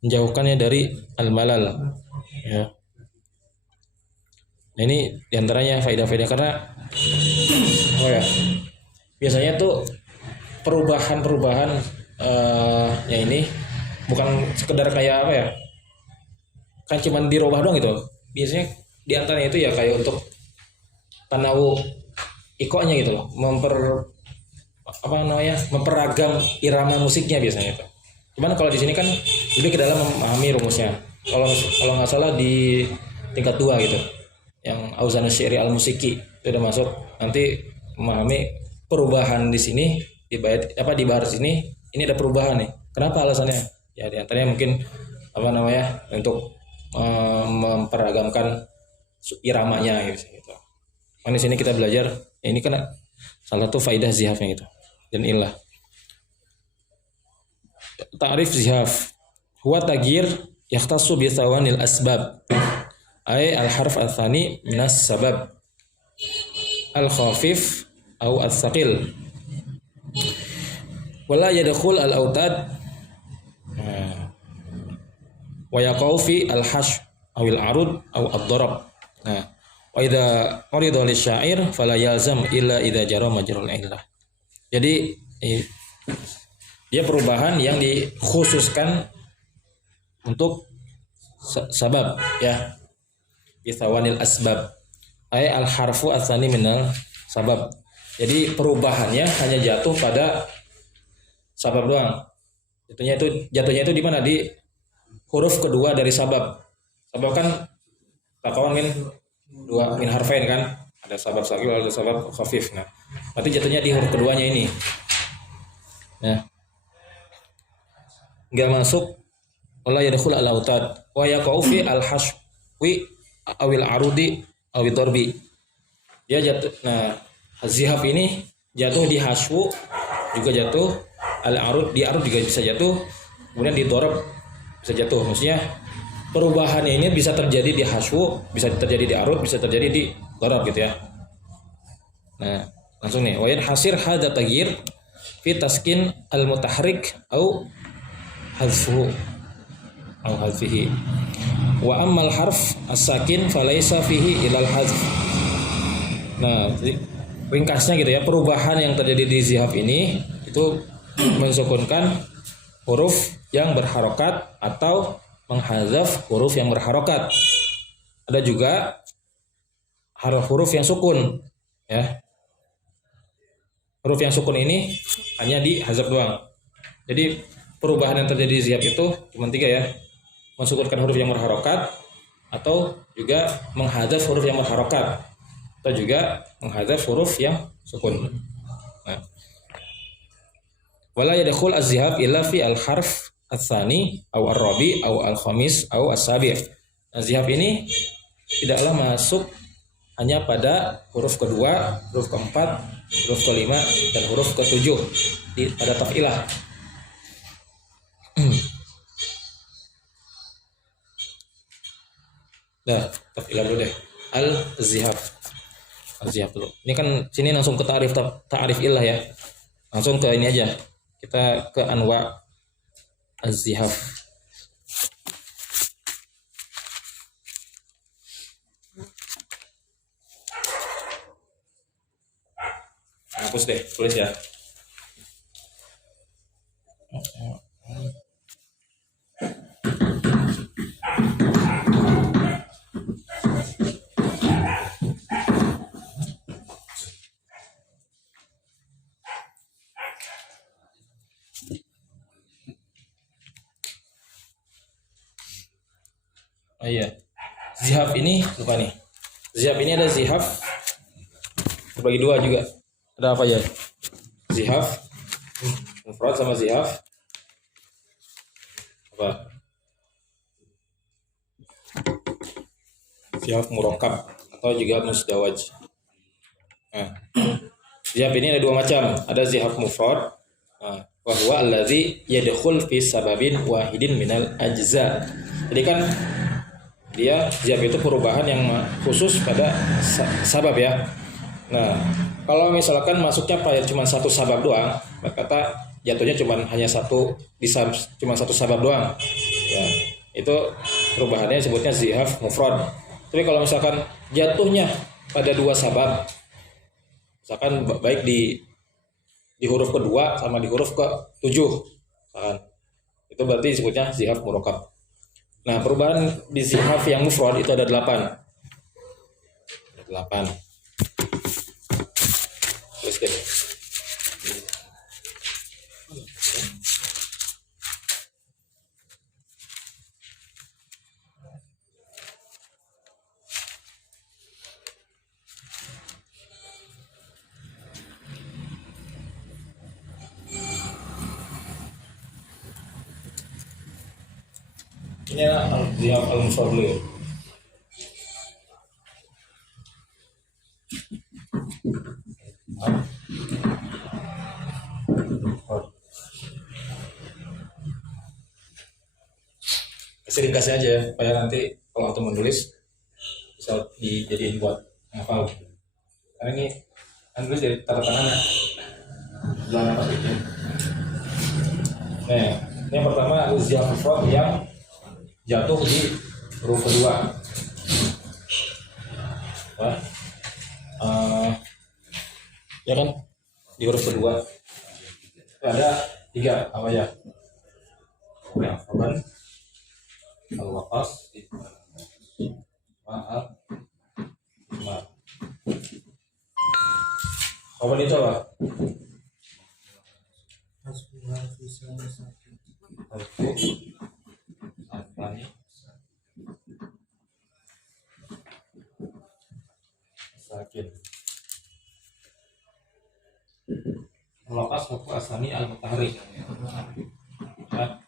menjauhkannya dari al-malal, ya. Nah, ini diantaranya faedah-faedah, karena biasanya tuh perubahan ya ini bukan sekedar kayak kan cuman dirubah doang gitu. Biasanya diantaranya itu ya kayak untuk tanawu ikonya gitu loh, memperagam irama musiknya biasanya itu. Cuman kalau di sini kan lebih ke dalam memahami rumusnya. Kalau nggak salah di tingkat 2 gitu, yang auzan syi'ri al-musiki itu udah masuk. Nanti memahami perubahan di sini di bahar sini, ini ada perubahan nih. Kenapa alasannya? Ya di antaranya mungkin untuk memperagamkan iramanya gitu. Nah, di sini kita belajar ya, ini kan salah satu faidah zihafnya gitu dan illah. Ta'rif zihaf huwa taghyir yahtassu bi thawanil asbab, ay al-harf al-thani minas sabab al-khafif au al-thaqil wala yadkhul al-autad wa yaqau fi al-hash aw al-arud aw ad-darab. Nah, Wa idza urida lisyair fala yalzam illa idza jara majrul illah. Jadi dia perubahan yang dikhususkan untuk sabab ya. Bisawanil asbab. Ay al harfu asani minal sabab. Jadi perubahannya hanya jatuh pada sabab doang. Jatuhnya itu di mana? Di huruf kedua dari sabab. Sabab kan takawan dua min harfain kan? Ada sabab sakil, ada sabab khafif. Nah, berarti jatuhnya di huruf keduanya ini. Nah, enggak masuk wala yadkhul al autad wa yaqau fi al haswi awil arudi awil darbi. Dia jatuh. Nah, zihaf ini jatuh di haswu, juga jatuh al-arud, di arud juga bisa jatuh, kemudian di dorab bisa jatuh. Maksudnya perubahannya ini bisa terjadi di haswu, bisa terjadi di arud, bisa terjadi di dorab gitu ya. Nah, langsung nih, wa yanhasir hadza taghyir fi taskin al-mutahrik au hadfuhu au hadfihi. Wa ammal harf as-sakin falaysa fihi ilal hadf. Nah, ringkasnya gitu ya, perubahan yang terjadi di zihaf ini itu mensukunkan huruf yang berharokat atau menghazaf huruf yang berharokat. Ada juga huruf yang sukun ya. Huruf yang sukun ini hanya dihazaf doang. Jadi perubahan yang terjadi di zihaf itu cuma 3 ya. Mensukunkan huruf yang berharokat, atau juga menghazaf huruf yang berharokat, atau juga menghazaf huruf yang sukun. Nah, wala yadkhul az-zihab illa fi al-harf ats-tsani aw ar-rabi aw al-khamis aw as-sabi'. Az-zihab ini tidaklah masuk hanya pada huruf kedua, huruf keempat, huruf kelima, dan huruf ketujuh pada tafilah. Nah, tafilah dulu deh. Al-zihab. Al-zihab dulu. Ini kan sini langsung ke ta'rif illah ya. Langsung ke ini aja. Kita ke anwa az-zihab. Hapus deh, tulis ya. Oh iya, zihaf ini lupa nih. Zihaf ini ada zihaf terbagi 2 juga. Ada apa ya? Zihaf mufrad sama zihaf apa? Zihaf murakkab atau juga musdawaj. Nah, zihaf ini ada 2 macam. Ada zihaf mufrad, wa huwa allazi yadkhul fi sababin wahidin minal ajza. Jadi kan dia zihaf itu perubahan yang khusus pada sabab ya. Nah, kalau misalkan masuknya cuma satu sabab doang, kata jatuhnya hanya cuma satu sabab doang. Ya, itu perubahannya disebutnya zihaf mufrad. Tapi kalau misalkan jatuhnya pada 2 sabab, misalkan baik di huruf kedua sama di huruf ke-7, itu berarti disebutnya zihaf murakkab. Nah, perubahan di zihaf yang mufrad itu ada 8. Ada 8. Terus gini. Ini adalah zihaf al-mufrad dulu ya. Ringkasnya aja ya, supaya nanti kalau waktu menulis bisa dijadiin buat hafal. Karena ini kan tulis dari tata tangan ya, jangan apa gitu. Nah, ini yang pertama zihaf mufrad yang jatuh di huruf kedua. Wah, ya kan di huruf kedua ada 3 apa ya? Yang khoban, al-waqas, ma'al, ma. Khoban itu apa? Hasbuha fisal sakin. Harfu asani sakin. Al-waqas harfu asani al-mutahrik. Ya.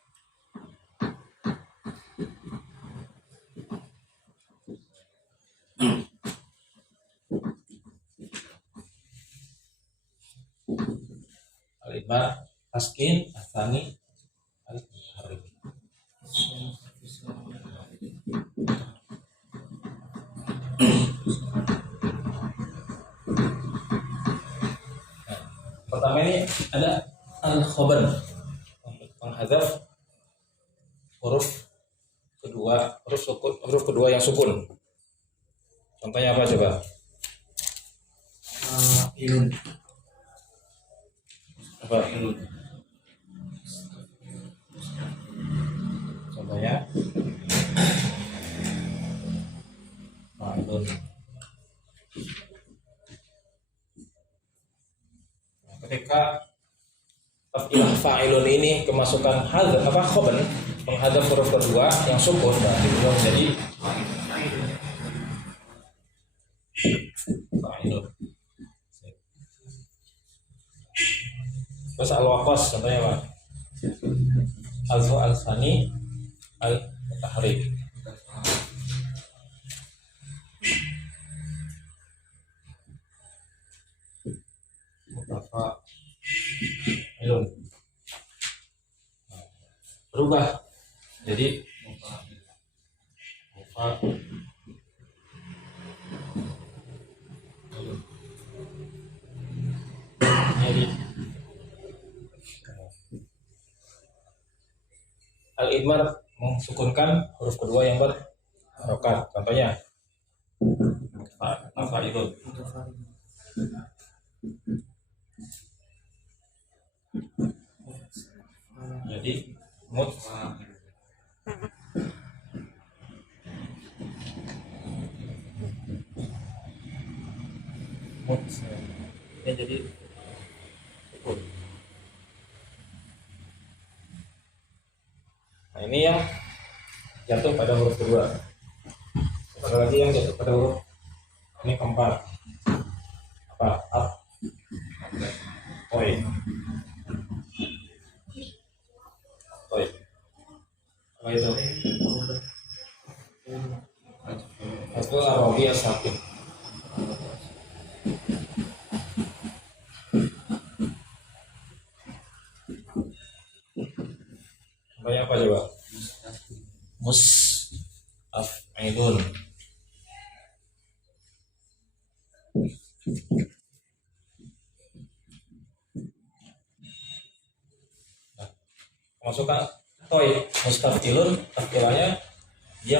Al-idmar askin asani al-mutahrik. Pertama ini ada al-khobar untuk menghadaf huruf kedua yang sukun. Contohnya apa coba? Ilun. Apa? Contohnya ma'lun. Nah, ketika taf'ilah fa'ilun ini kemasukan hadaf apa khobar menghadap huruf kedua yang sukun, berarti itu menjadi fa'ilun. Terus al-waqas contohnya apa? Al-zu al-sani al-mutahrik. Mutafa'ilun. Berubah jadi al-idmar mensukunkan huruf kedua yang berharokat. Contohnya al-fa'ilun. Jadi mut ini jadi sukun. Nah ini yang jatuh pada huruf kedua. Ada lagi yang jatuh pada huruf ini keempat. Apa? Ap. Oi. Oi. Apa itu? Itu Arabi sakin. Contohnya apa coba? Af'ilun. Nah, masukkan toy mustafilun, takdiranya dia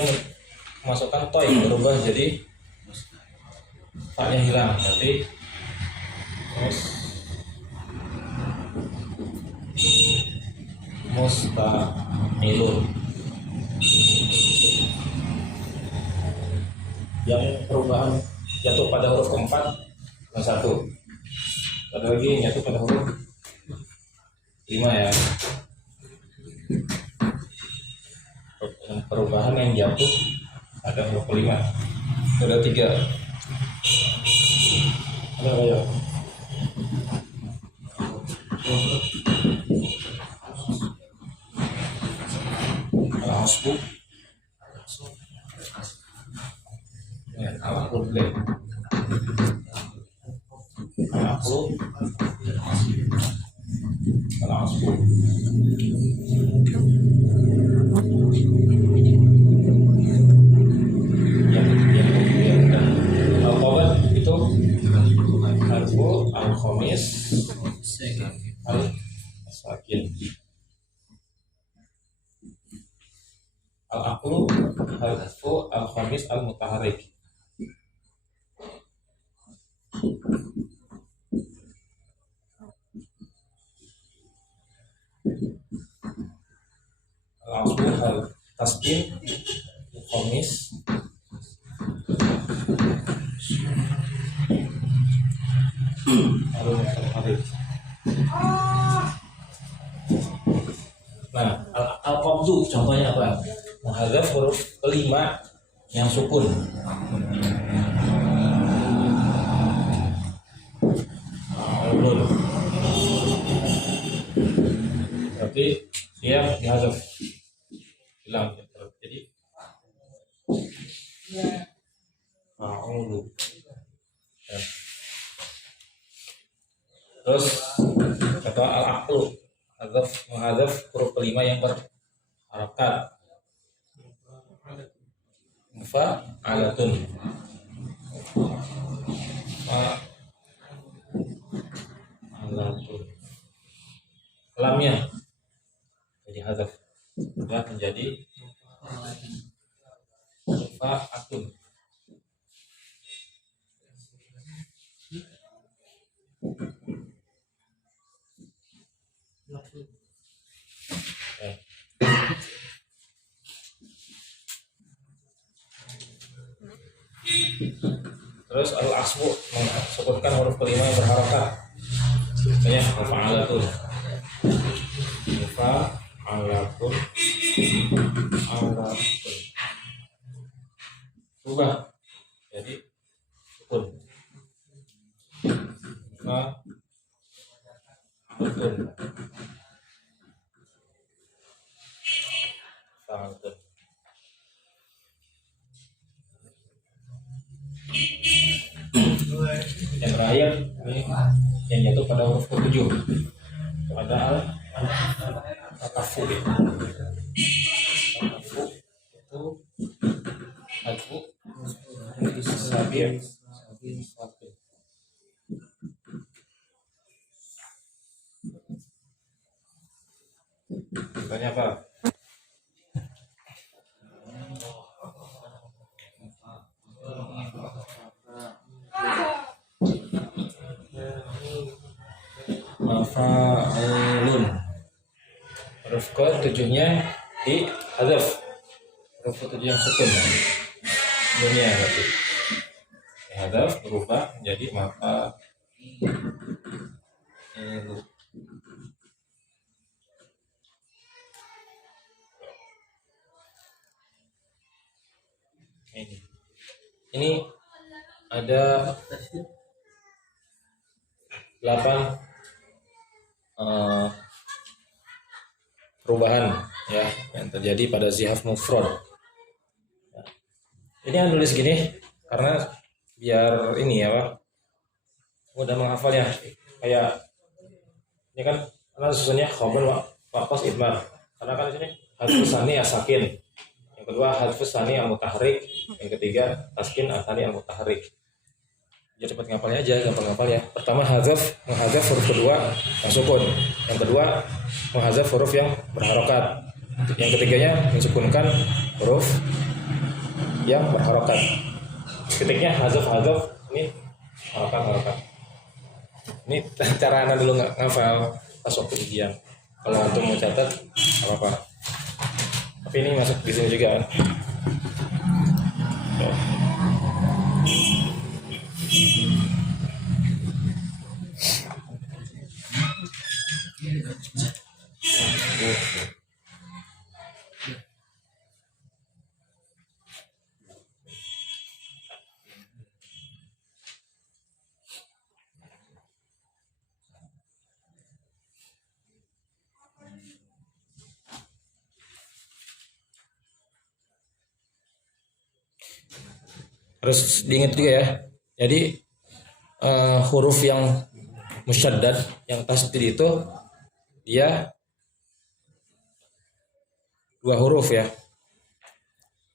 memasukkan toy berubah jadi taknya hilang, jadi mustafilun. Yang perubahan jatuh pada huruf keempat yang satu. Ada lagi yang jatuh pada huruf 5 ya. Perubahan yang jatuh pada huruf kelima. Ada 3. Ada apa ya? Al-asbu. Ya, al-asbu. Al-asbu. Al-asbu. Al-qabat itu harfu al-khamis al-sakin. Al-aqlu harfu al-khamis al-mutaharrik. Al-aslu hal taskin komis al-harif. Nah, al-qabdu contohnya apa? Menghadzaf huruf kelima yang sukun. Al-nun. Berarti dia dihadzaf. Hilang. Jadi ma'ulu. Ya. Terus kata al-aqlu menghadzaf huruf kelima yang berharakat. Fa'alatun. Fa'alatun. Lamnya jadi hadzaf sudah menjadi fa'atun. Terus al-asbu menyebutkan huruf kelima yang berharakat. Contohnya fa'alatun. Fa'alatun. Alatun. Berubah jadi sukun. Fa'alatun. Fa'alatun. Yang terakhir ini yang jatuh pada huruf ke-7 pada al-takafu. Itu hadfu sabir. Contohnya apa? Mafa'ulun. Huruf ke-7-nya di hadzaf. Huruf ke-7 yang sukun. Dunia berarti. Hadzaf berubah menjadi mafa'ulun. Ini ada 8 perubahan ya yang terjadi pada zihaf mufrad. Ini yang nulis gini karena biar ini ya Pak mudah menghafalnya. Kayak ini kan karena susunnya khabar pas idmar. Karena kan di sini hadfus tsani as-sakin. Yang kedua hadfus tsani al-mutahrik. Yang ketiga taskin al-tsani al-mutahrik. Jadi cepat ngapalnya aja, gampang ngapal ya. Pertama menghadzaf huruf kedua yang sukun. Yang kedua menghadzaf huruf yang berharokat. Yang ketiganya mensukunkan huruf yang berharokat. Ketiknya hadzaf ini harokat. Ini cara anak dulu ngafal pas waktu ujian. Kalau antum mau catat apa-apa. Tapi ini masuk di sini juga kan. Harus diingat juga ya. Jadi huruf yang musyaddad, yang tasdid itu dia 2 huruf ya.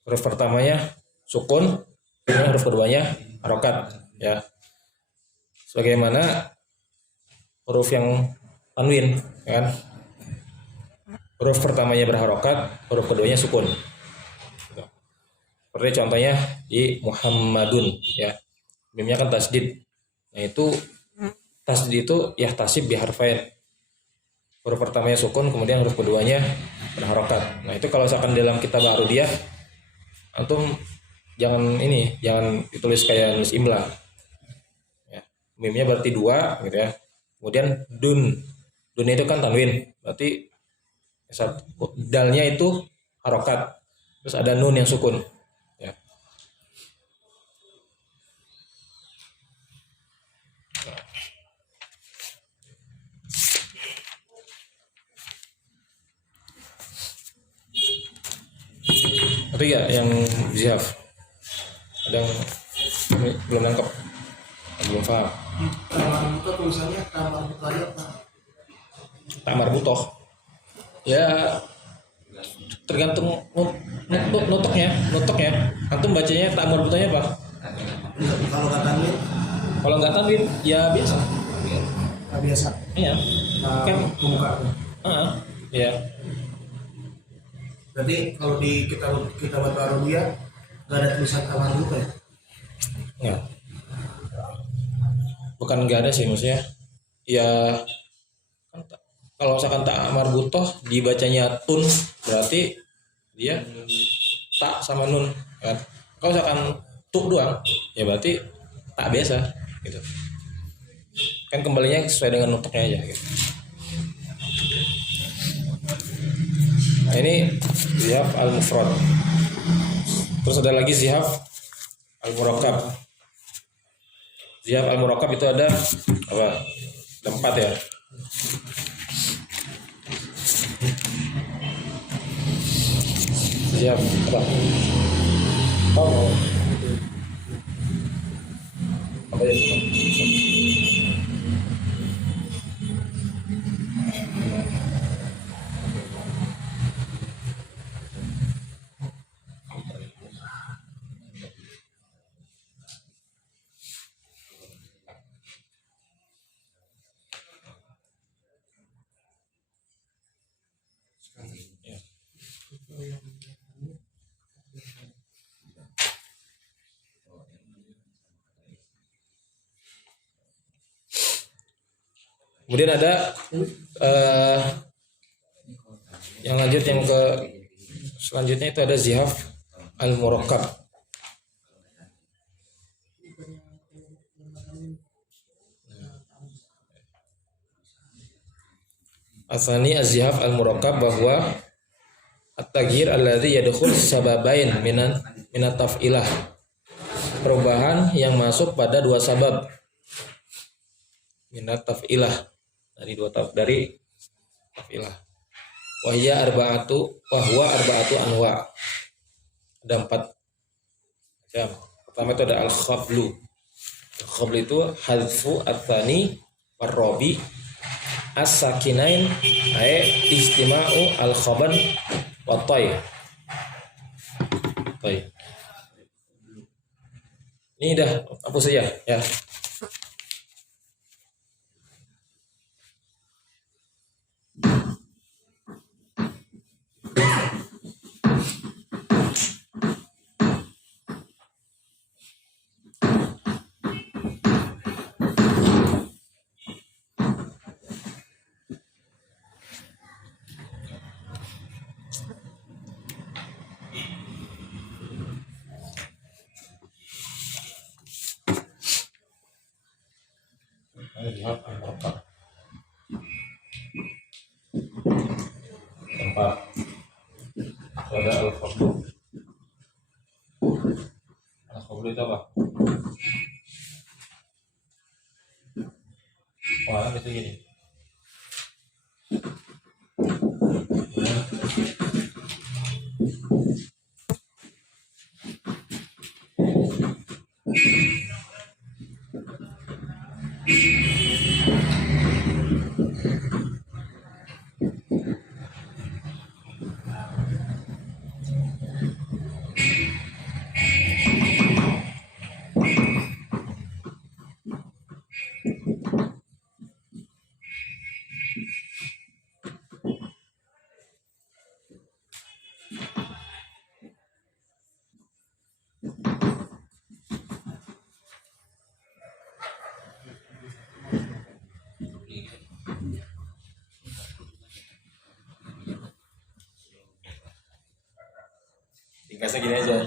Huruf pertamanya sukun, huruf keduanya harokat ya. Sebagaimana huruf yang tanwin kan. Huruf pertamanya berharokat, huruf keduanya sukun. Seperti contohnya di Muhammadun ya. Mimnya kan tasdid. Nah itu tasdid itu ya tasib biharfain. Huruf pertamanya sukun, kemudian huruf keduanya berharokat. Nah itu kalau misalkan dalam kitab Arudiyah, antum jangan ditulis kayak nulis imla. Ya. Mimnya berarti dua gitu ya. Kemudian dun itu kan tanwin, berarti dalnya itu harokat. Terus ada nun yang sukun. Ya. Itu ya yang zihaf. Ada yang belum nangkep, belum paham. Kamar buta tulisannya kamar butanya apa? Tak marbutoh. Ya tergantung nutoknya. Antum bacanya tak marbutahnya apa? Kalau nggak tanwin Kalau nggak tanwin ya biasa. nggak biasa. Iya. Kan Buka. ya. Berarti kalau di kitab Arabia nggak ada tulisan kamar buta ya? Ya. Bukan nggak ada sih maksudnya. Ya kan kalau misalkan tak marbutoh dibacanya tun berarti dia tak sama nun kan. Kalau misalkan tuk doang ya berarti tak biasa gitu. Kan kembalinya sesuai dengan nutoknya aja gitu. Nah ini zihaf al-mufrad. Terus ada lagi zihaf al-murakkab. Zihaf al-murakkab itu ada apa? Ada 4 ya. Zihaf apa? Oh. Apa ya? Kemudian ada yang selanjutnya itu ada zihaf al-murakkab. Asani az-zihaf al-murakkab bahwa at-taghyir alladhi yadkhul sababain minat taf'ilah. Perubahan yang masuk pada dua sabab. Minat taf'ilah dari taf'ilah. Wahwa arba'atu anwa. Ada 4 macam. Pertama itu ada al-khablu. Al-khablu itu hadfu at-tsani war-rabi as-sakinain ay istima'u al-khaban wa tay. Ini dah hapus saja ya. Tempat ada al-khablu. Al-khablu itu apa? Wah, itu gini. ringkasnya gini aja.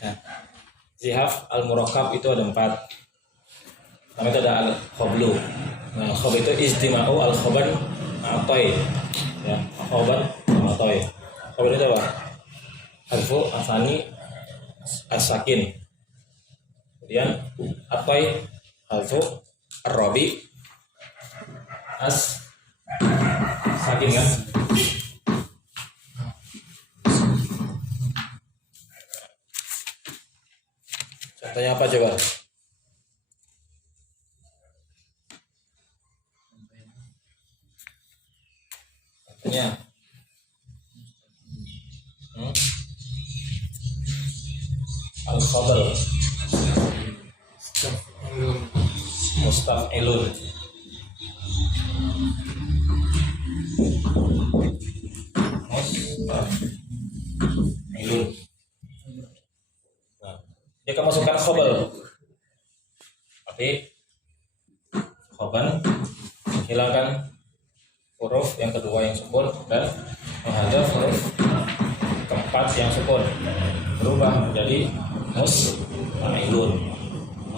Nah, zihaf al-murakkab itu ada 4. Pertama itu ada al-khoblu. Nah, khob itu istima'u al-khoban atoy. Ya, khoban atoy. Khoban itu apa? Harfu asani as-sakin. Kemudian atoy harfu ar-rabi as-sakin kan? Contohnya apa coba? Contohnya al-khabar mustaf'ilun. Mustaf'ilun. Nah, dia akan masukkan khabar. Tapi khoban hilangkan huruf yang kedua yang sukun dan menghadap huruf keempat yang sukun, berubah menjadi musta'ilun.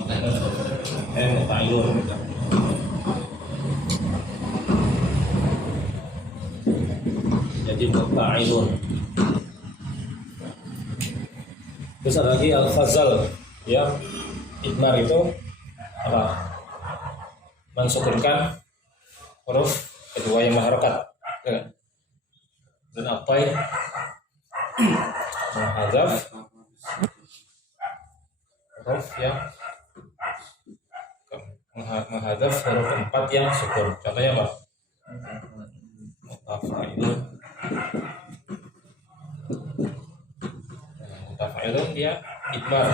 Musta'ilun. Jadi musta'ilun. Terus ada lagi al-fazal, ya, idmar itu apa? Mensukunkan huruf kedua yang berharokat, ya. Dan apa ya? Menghadap huruf yang menghadap huruf keempat yang sukun. Contohnya apa? Mutafa'ilun. Mutafa'ilun dia idmar,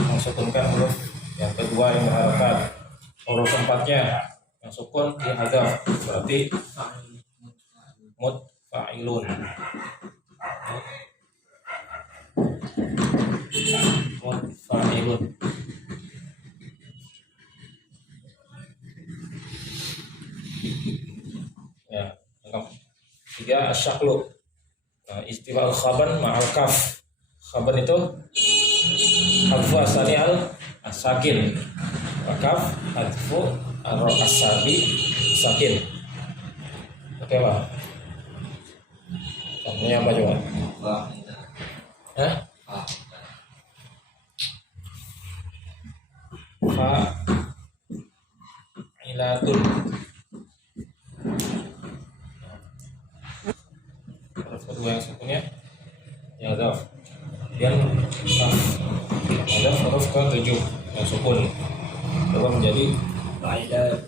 mensukunkan huruf yang kedua yang berharokat. Huruf keempatnya yang sukun dihadaf, berarti mutfa'ilun. Mutfa'ilun. Ya, yang ketiga asyaklu. Nah, istilah khaban ma'al kaf. Khaban itu hadfu asani al-sakin. Kaf hadfu al-asabi sakin. Oke, Pak. Contohnya apa coba? Hah? Fa'ilatun. Huruf kedua yang sukunnya ya ada. Kemudian ada huruf ke-7 yang sukun berubah menjadi fa'ilatu.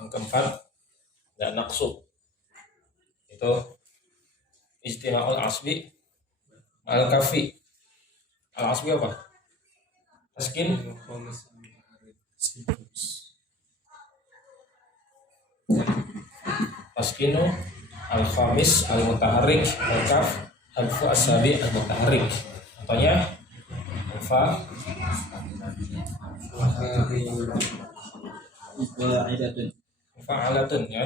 Yang keempat dan naqsu, itu istima'ul asbi al-kafi. Al-asbi apa? Taskin taskinu al-khamis al-mutaharrik al-kaf al-fu as-sabi al-mutaharrik. Contohnya fa fa'alatun, ya.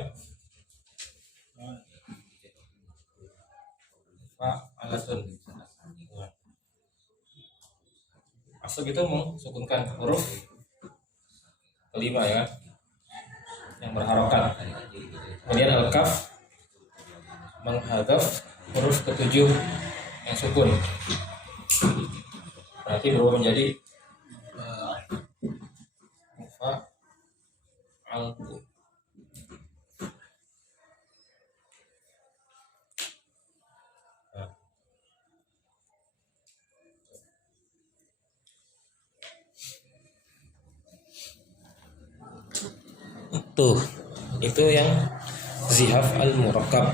Fa'alatun. Asal itu mensukunkan huruf kelima, ya, yang berharokat. Kemudian al-kaf menghadaf huruf ke-7 yang sukun, berarti berubah menjadi fa'altu. Tuh, itu yang zihaf al-murakkab.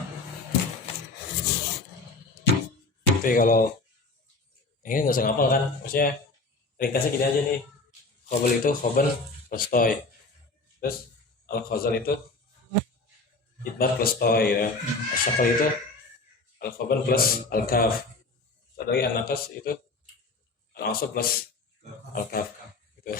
Tapi kalau ini nggak usah ngapal kan, maksudnya ringkasnya gini aja nih. Khobal itu khoban plus toy, terus al-khazal itu idmar plus toy, ya. Asyakal itu al-khoban plus al-kaf. Ada lagi an-naqas itu al-asab plus al-kaf gitu.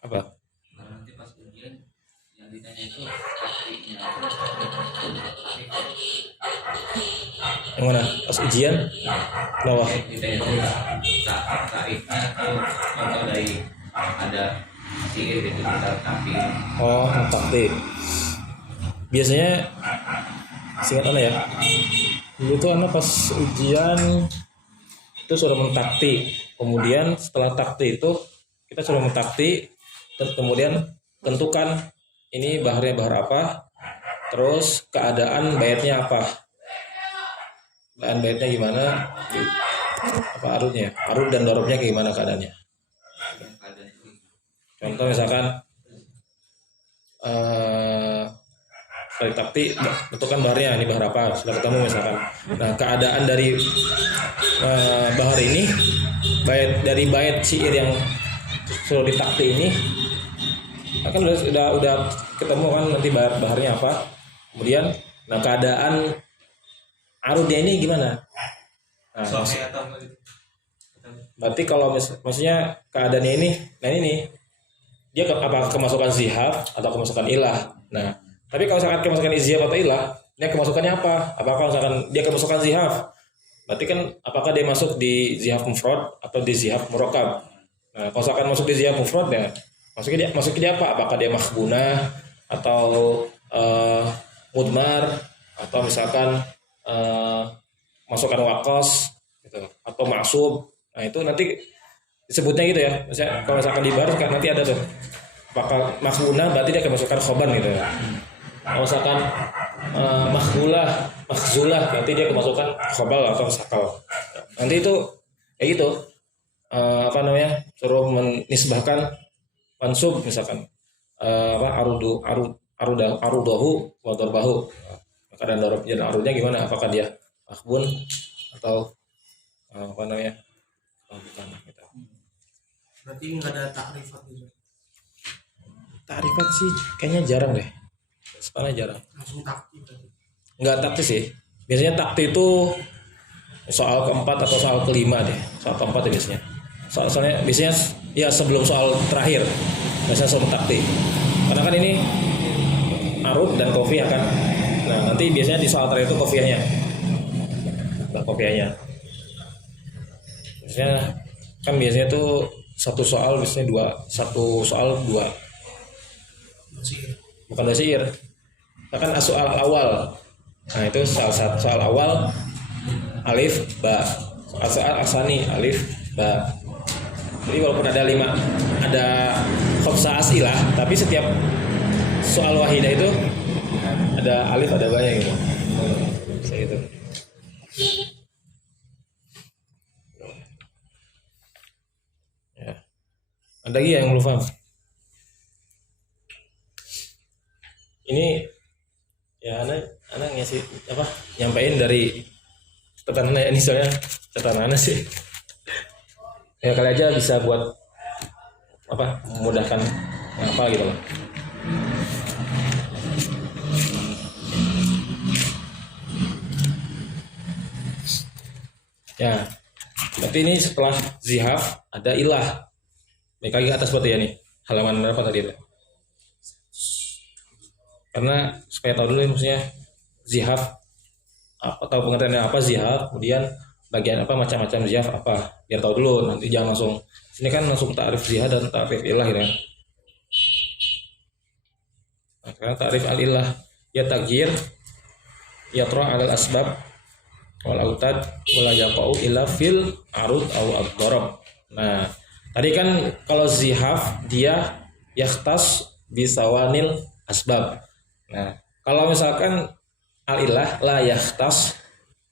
Apa? Karena nanti pas ujian yang ditanya itu taktiknya apa? Yang mana? Pas ujian? Kenapa? Ditanya terus tarifnya atau contoh dari ada sihir gitu kita tapi Oh, taktik. Biasanya singkat Ana ya. Dulu tuh Ana pas ujian itu sudah mentaktik. Kemudian setelah taktik itu kita sudah mentaktik dan kemudian tentukan ini baharnya bahar apa, terus keadaan baitnya apa. Keadaan baitnya gimana? Apa arutnya? Arut dan dorobnya gimana keadaannya? keadaan itu Contoh misalkan kali taktik tentukan baharnya, ini bahar apa, sudah ketemu misalkan. Nah keadaan dari bahar ini dari bait syair yang sudah ditaktik ini kan udah ketemu kan nanti baharnya apa, kemudian nah keadaan arutnya ini gimana. Nah, soalnya atau berarti kalau maksudnya keadaannya ini, nah ini dia apa kemasukan zihaf atau kemasukan ilah. Nah, tapi kalau misalkan kemasukan zihaf atau ilah, dia kemasukannya apa? Apakah misalkan dia kemasukan zihaf? Berarti kan apakah dia masuk di zihaf mufrad atau di zihaf murakkab? Nah, kalau misalkan masuk di zihaf mufrad ya, masuknya dia apa? Apakah dia makhbunah atau mudmar atau misalkan masukan wakos gitu atau maksub. Nah, itu nanti disebutnya gitu ya. Misalnya kalau misalkan di bar kan nanti ada tuh apakah makhbunah berarti dia kemasukan khoban gitu ya. Kalau misalkan makhzulah berarti dia kemasukan khobal atau sakal. Nanti itu kayak gitu apa namanya suruh menisbahkan mansub misalkan arudahu wa darbahu. Keadaan dorob dan arudnya gimana? Apakah dia makhbun atau apa namanya? Oh, bukan gitu. Berarti nggak ada takrifat gitu. Takrifat sih kayaknya jarang deh. Sebenarnya jarang. Langsung taktik berarti. Nggak taktis sih. Biasanya taktik itu soal keempat atau soal kelima deh. Soal keempat ya biasanya. Soalnya biasanya ya sebelum soal terakhir. Biasanya soal taktik. Karena kan ini arud dan kofiah kan. Nah nanti biasanya di soal terakhir itu kofiahnya. Nah, kopiahnya. Biasanya tuh satu soal biasanya satu soal dua. Bukan dua syair. Kan soal awal. Nah itu soal awal alif ba. Soal asani alif ba. Jadi walaupun ada 5 ada khamsah asilah, tapi setiap soal wahidah itu ada alif ada ba gitu. Saya itu. Ya. Ada lagi yang belum paham? Ini ya anak ngasih apa? Nyampain dari catatan anak ini soalnya catatan anak sih. Ya kali aja bisa buat apa? Memudahkan apa gitu loh. Ya, berarti ini setelah zihaf ada ilah. Baik lagi ke atas berarti ya nih. Halaman berapa tadi itu? Karena supaya tahu dulu maksudnya zihaf atau pengertiannya apa zihaf, kemudian bagian apa macam-macam zihaf apa. Biar tahu dulu, nanti jangan langsung sini kan langsung ta'rif zihaf dan ta'rif ilah gitu kan. Nah, sekarang ta'rif al-ilah ya tagyir ya tra' alal asbab wal autad wala yaqau illa fil arud au ad-darab. Nah, tadi kan kalau zihaf dia yakhtas bisawanil asbab. Nah, kalau misalkan al-ilah la yakhtas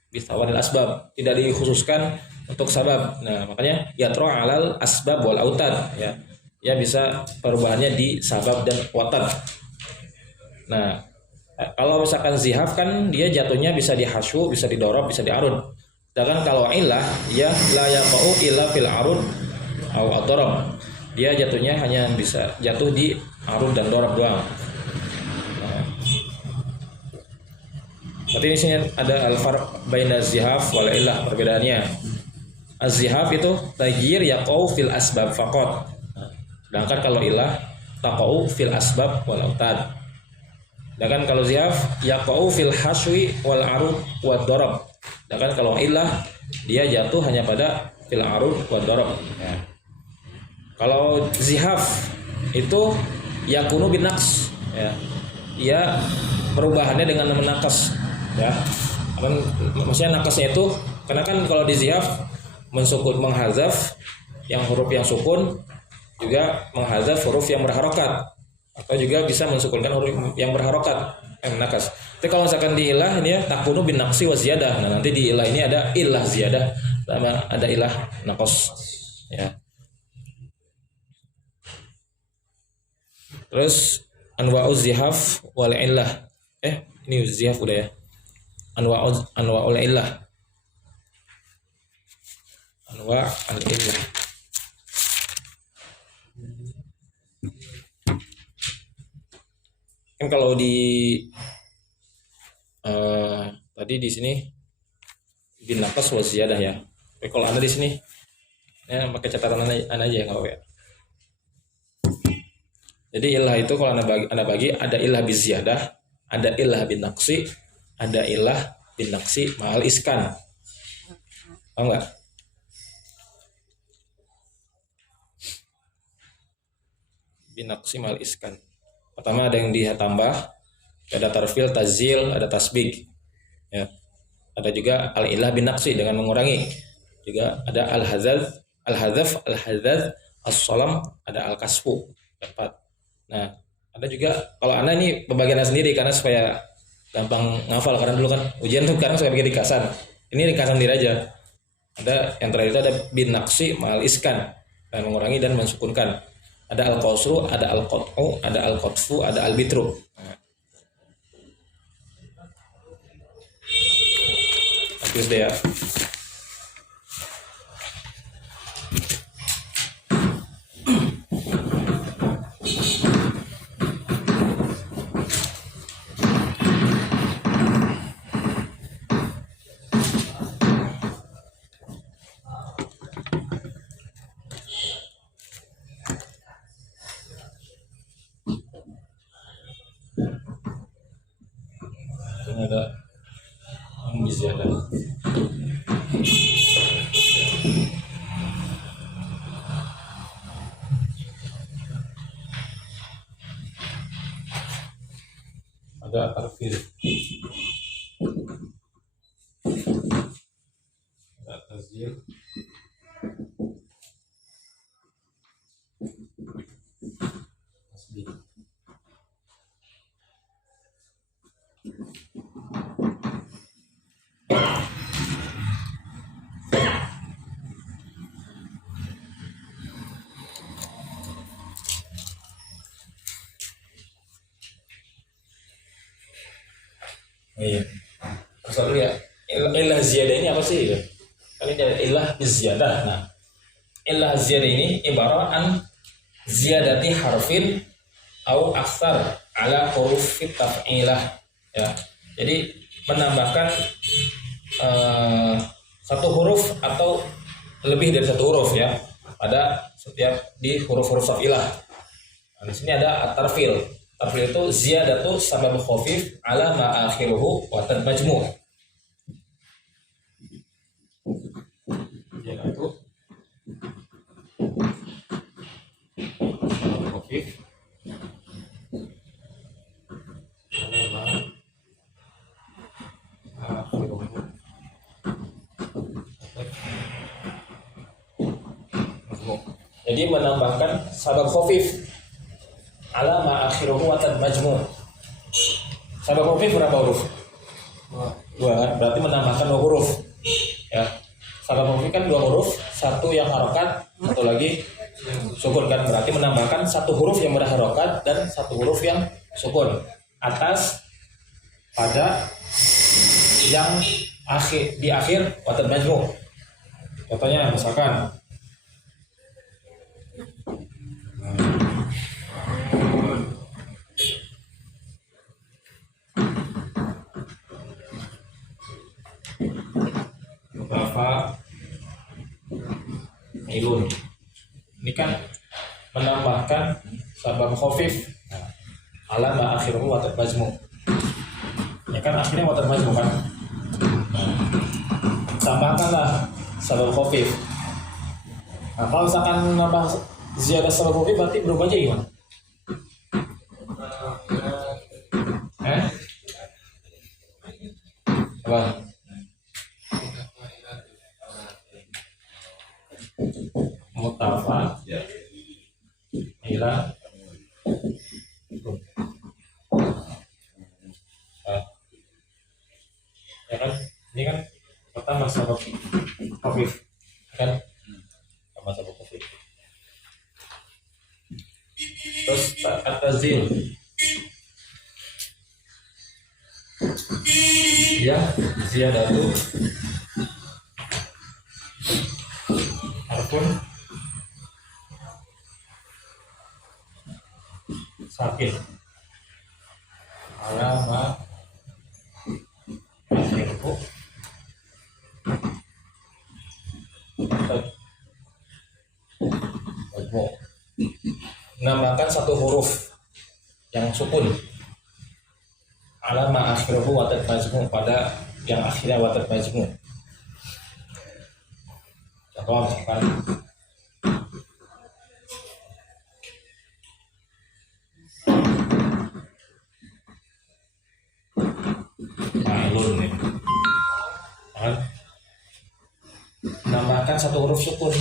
bisawanil asbab, tidak dikhususkan untuk sabab. Nah, makanya yatra alal asbab wal autad ya. Ya bisa perubahannya di sabab dan watad. Nah, kalau misalkan zihaf kan dia jatuhnya bisa dihasyu, bisa didorob, bisa diarud. Sedangkan kalau ilah ya la yaqau illa fil arud au ad-darab. Dia jatuhnya hanya bisa jatuh di arud dan dorob doang. Nah, berarti di sini ada al-farq baina zihaf wal ilah, perbedaannya. Az-zihaf itu tagyir yaqau fil asbab faqat. Nah, Sedangkan kalau ilah taqau fil asbab wal autad. Sedangkan kalau zihaf yaqau fil haswi wal arud wad darab. Sedangkan kalau ilah dia jatuh hanya pada fil arud wad darab. Ya. Kalau zihaf itu yakunu bin naqs, ya. Ia perubahannya dengan menakas, ya. Maksudnya nakasnya itu karena kan kalau di zihaf menghazaf yang huruf yang sukun juga menghazaf huruf yang berharokat atau juga bisa mensukunkan huruf yang berharokat nakas. Tapi kalau misalkan di ilah ini ya takunu bin naqsi wa ziyadah. Nah, nanti di ilah ini ada ilah ziyadah sama ada ilah naqas, ya. Terus anwa'uz zihaf wal illah. Ini zihaf udah ya. Anwa'ul illah. Anwa' al illah. Kan kalau di tadi di sini bin naqas wa ziyadah ya. Tapi kalau Anda di sini ya pakai catatan Anda aja enggak apa-apa ya. Jadi ilah itu kalau anda bagi ada ilah bin ziyadah, ada ilah bin naqsi, ada ilah bin naqsi ma'al iskan. Paham enggak? Bin naqsi ma'al iskan. Pertama ada yang ditambah, ada tarfil, tazil, ada tasbih. Ya. Ada juga al-ilah bin naqsi dengan mengurangi. Juga ada al-hadzaf, as-salam, ada al-kasfu. Dapat. Nah, ada juga kalau Anda ini pembagian sendiri karena supaya gampang ngafal karena dulu kan ujian tuh karena suka bikin ringkasan. Ini ringkasan diri aja. Ada yang terakhir itu ada bin naqsi ma'al iskan dan mengurangi dan mensukunkan. Ada al-qasru, ada al-qat'u, ada al-qatfu, ada al-bitru. Nah. Terus deh ya. Ini ada ziyadah. Ada tarfil. Ada tazil. Tasbih. Iya. Terus dulu ya. Ilah ziyadah ini apa sih? Kali ini ada ilah ziyadah. Nah, ilah ziyadah ini ibarat an ziyadati harfin au aksar ala huruf taf'ilah. Ya. Jadi menambahkan satu huruf atau lebih dari satu huruf ya pada setiap di huruf-huruf taf'ilah. Nah, di sini ada at-tarfil. Tarfil itu ziyadatu sabab khafif ala ma akhiruhu wa tad majmu'. Ziyadatu sabab khafif ala ma akhiruhu. Jadi menambahkan sabab khafif ala ma akhiruhu wa tad majmu'. Sabab khafif berapa huruf? Dua kan? Berarti menambahkan dua huruf. Ya. Sabab khafif kan dua huruf, satu yang harokat, satu lagi sukun kan? Berarti menambahkan satu huruf yang berharokat dan satu huruf yang sukun atas pada yang di akhir wa tad majmu'. Contohnya misalkan Bapak Ilun. Ini kan menambahkan sabab khafif ala ma akhiruhu watat majmu. Ya kan akhirnya watat majmu kan. Tambahkanlah sabab khafif. Nah, kalau misalkan nambah ziyadah sabab khafif berarti berubah aja gimana? Apa? Mutafa ila ya kan ini kan pertama sabab khafif kan sama sabab khafif. Terus at-tazil ya ziyadatu harfun sakin alama akhirku menambahkan satu huruf yang sukun alama akhirku watat majmu pada yang akhirnya watat majmu. Contoh misalkan ma'lun nih kan? Menambahkan satu huruf sukun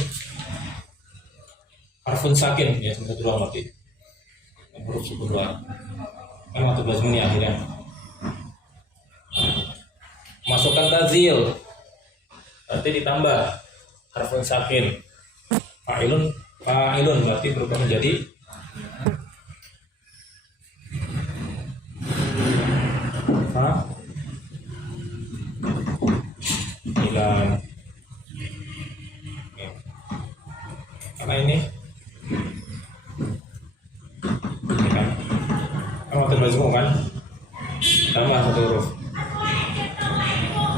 harfun sakin ya sebentar dulu mati huruf sukun doang kan watat majmu nih akhirnya. Masukkan tazil berarti ditambah harfun sakin fa'ilun berarti berubah menjadi fa ila karena ini kan watat majmu kan tambah satu huruf.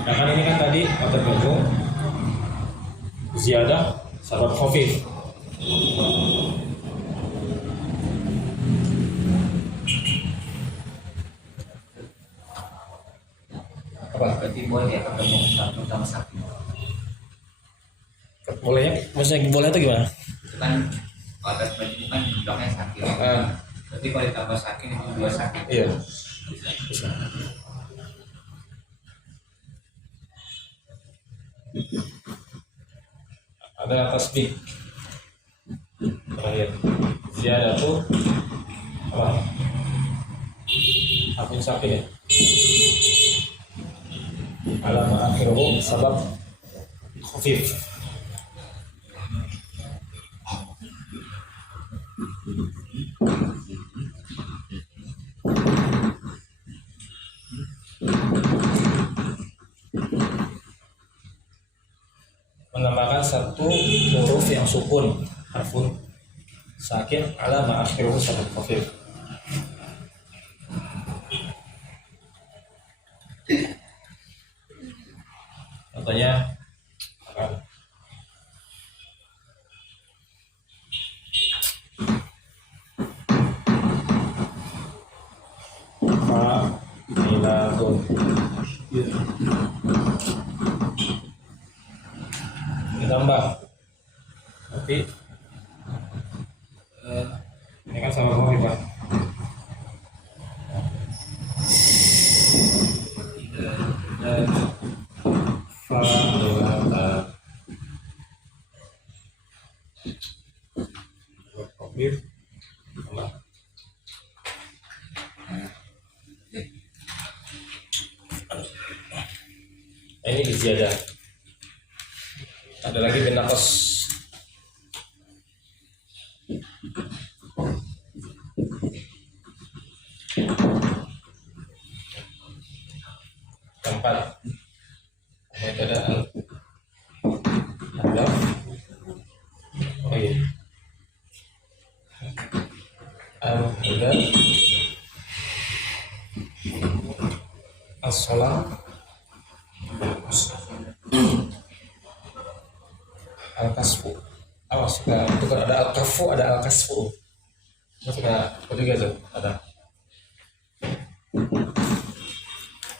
Nah kan ini kan tadi watat majmu ziyadah sabab khafif. Apa? Berarti boleh ya ketemu satu sama sakit. Bolehnya maksudnya boleh itu gimana? Itu kan watat majmu kan jumlahnya sakit. Berarti kalau ditambah sakit itu dua sakit. Iya. Bisa. Ada tasbih terakhir ziyadah tuh apa? Harfun sakin ya. Alama akhiruhu sabab khafif. Menambahkan satu huruf yang sukun harfun sakin alama akhiruhu sabab khafif. Contohnya akan fa'ilatun ditambah tapi ini kan sama khafif Pak. Ini ziyadah. Ada lagi bin naqas. Keempat. Metode ada. Oh iya. Al-Huda As-Salam Al-Kasfu. Awas, itu kan ada Al-Kaf. al-khafu, ada al-kasfu. Masuk ketiga tuh ada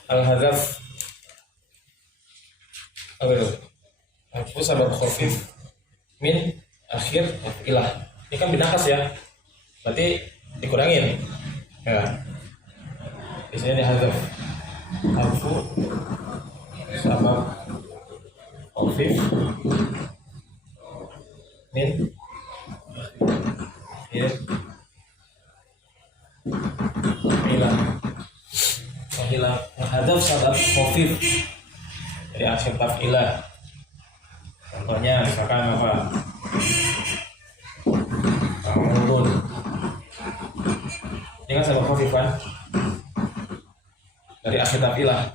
al-hadzaf. Apa itu? Al-khafu sabab khafif min akhir ilah. Ini kan binakas ya, berarti dikurangin ya. Di sini dihadzaf al-khafu sabab khafif min akhir ilah. Hilang menghadap sabab khafif dari akhir taf'ilah. Contohnya misalkan apa? Ta'awudun. Ini kan sabab khafif kan? Dari akhir taf'ilah.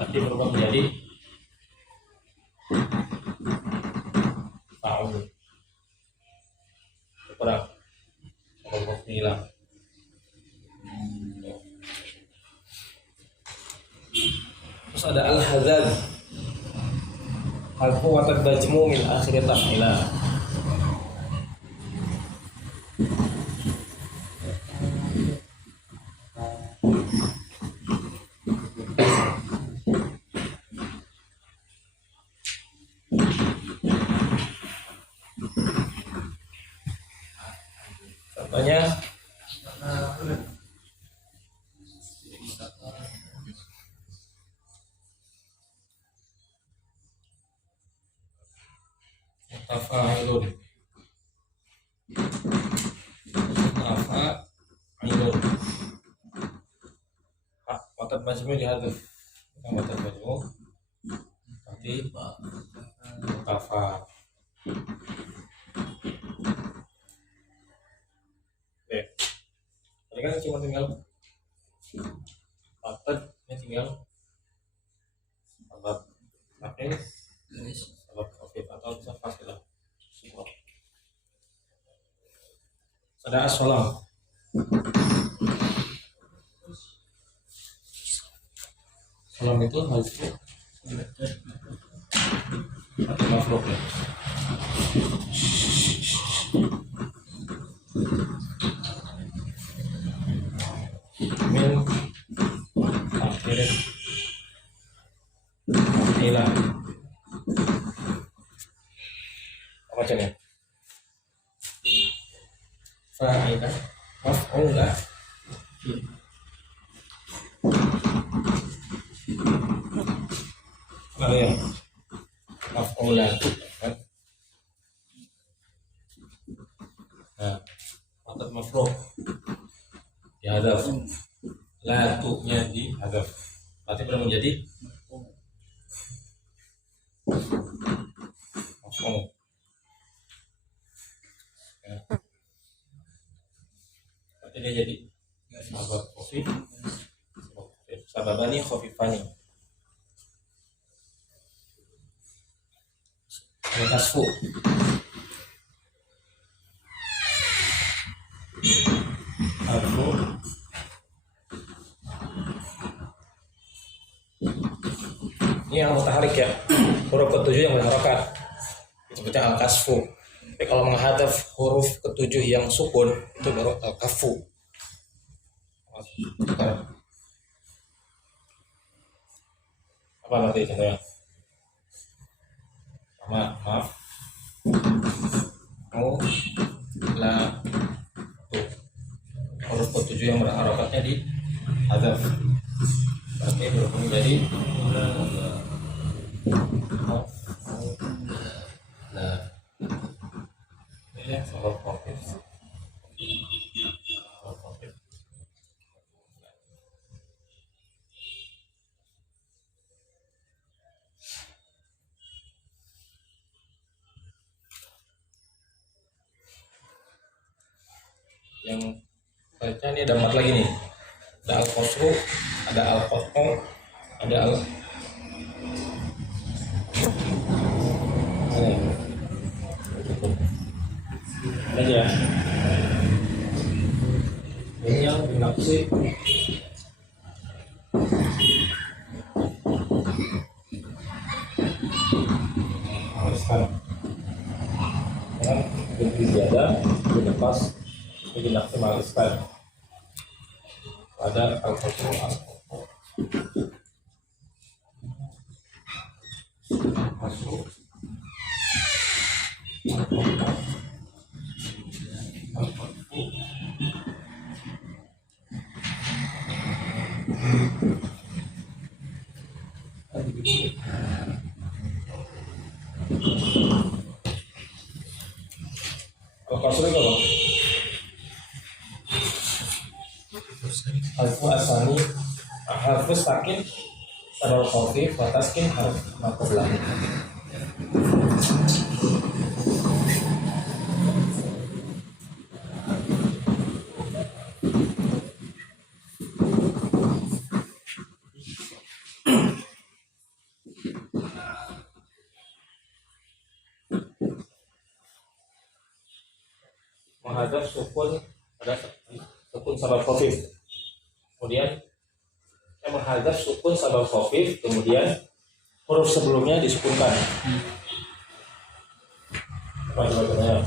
Nanti berubah menjadi ta'awudun. Kurang. Sabab khafif hilang. Terus ada al-hadzal, al-quwwatul majmu' min akhir taf'ilah. Contohnya tafa'ilun. Tafa'ilun. Watat majmu' dihadzaf. Watat majmu' berarti tafa. Oke. Ini kan cuma tinggal watat, ini tinggal sabab taf'il, sabab khafif atau bisa fasilah. Ada as-salam. Salam itu harus atau makhluk ya. Min akhir ilah. Apa bacanya? Fa'ilah maf'ula. Lalu ya maf'ula kan? Nah, watat maf'ul dihadzaf, la tu-nya dihadzaf, berarti berapa menjadi maf'ul. Ya. Berarti dia jadi sabab khafif, sababani khafifani. Al-kasfu, al-kasfu, ini yang mutaharik ya, huruf ketujuh yang berharokat disebutnya al-kasfu. Tapi kalau menghadaf huruf ketujuh yang sukun itu baru al-kafu. Apa nanti contohnya? Maaf, mau la tuh huruf ketujuh yang berharokatnya di hadzaf, berarti berubah menjadi la. Ini sabab khafif. Yang baca ini ada 4 lagi nih. Ada al-qasru, ada al-qat'u, ada al aja. Ini yang binaksi. Sekarang dengan Al-Isbat. Ada al-faslu al-faslu itu apa? Harfu asani, harfu sakin, sabal khafif, wa taskin harf maqblah. Menghadap sukun, ada sukun sabal khafif. Kemudian menghadap sukun sabal khafif, kemudian huruf sebelumnya disukunkan. Apa contohnya?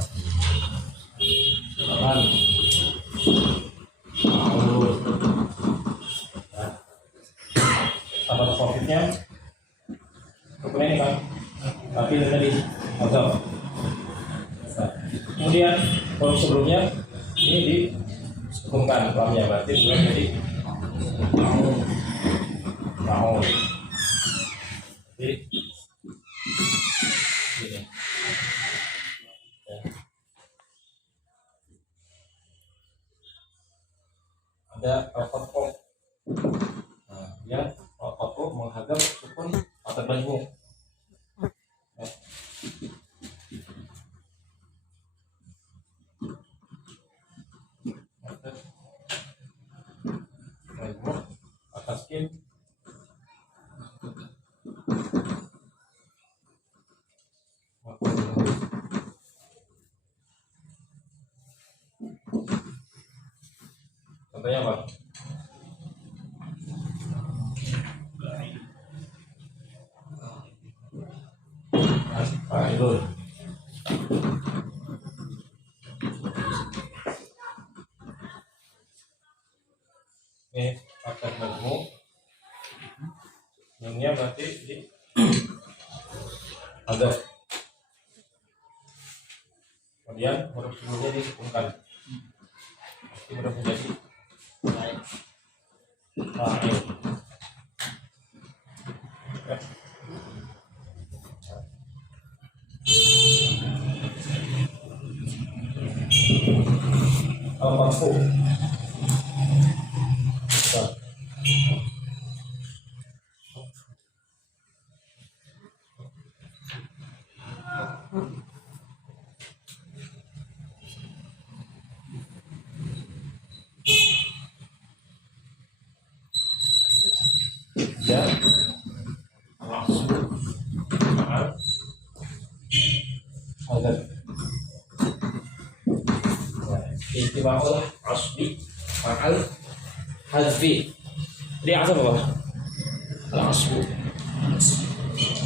Aman. Sabal khafifnya sukunnya ini kan, tapi tadi atau kemudian huruf sebelumnya ini disukunkan lamnya, berarti bukan jadi mau. Jadi gini. Ya. Ada al-fathu. Nah, ya al-fathu menghadap sukun atau majmu. Ya. Majmu ataskin contohnya apa? Aspirun. Ini akan majmu. Nunnya berarti di ada. Kemudian huruf sebelumnya disukunkan. Ini huruf menjadi fa'il. Ya. Al-fathu. Nah. Ya, maksud ma'al hadap. Ittiba'ul asbi ma'al hadfi. Jadi asal apa? Al-asbu,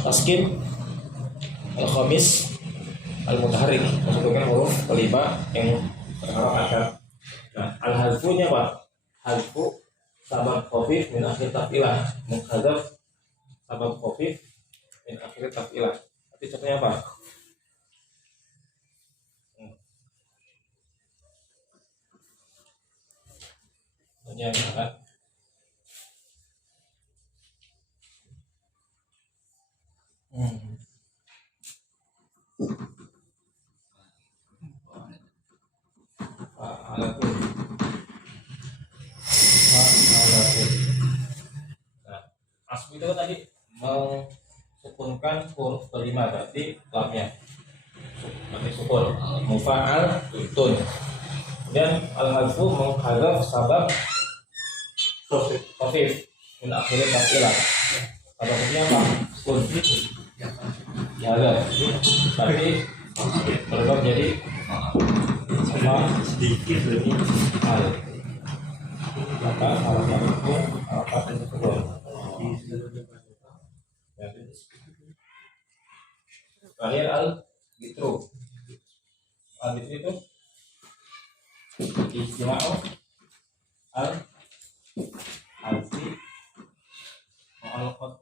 taskin, al-khamis, al-mutaharrik. Maksudnya huruf kelima yang berharokat. Nah, al-hadfunya apa? Hadfu sabab khafif min akhir tafilah, menghadap sabab khafif min akhir tafilah. Tapi contohnya apa? Contohnya kan? Fa'alatun. Nah, asbu itu kan tadi mensukunkan huruf kelima, berarti lamnya berarti sukun. Mufa'al tun. Kemudian al-hadfu menghadap sabab khafif min akhir tafilah. Sababnya apa? Sukun. Ya ada. Berarti berubah jadi sama sedikit lebih hal. Maka harapan itu harapan tersebut. Terakhir al-bitru. Al-bitru itu ijtima'u al harfi wa al qat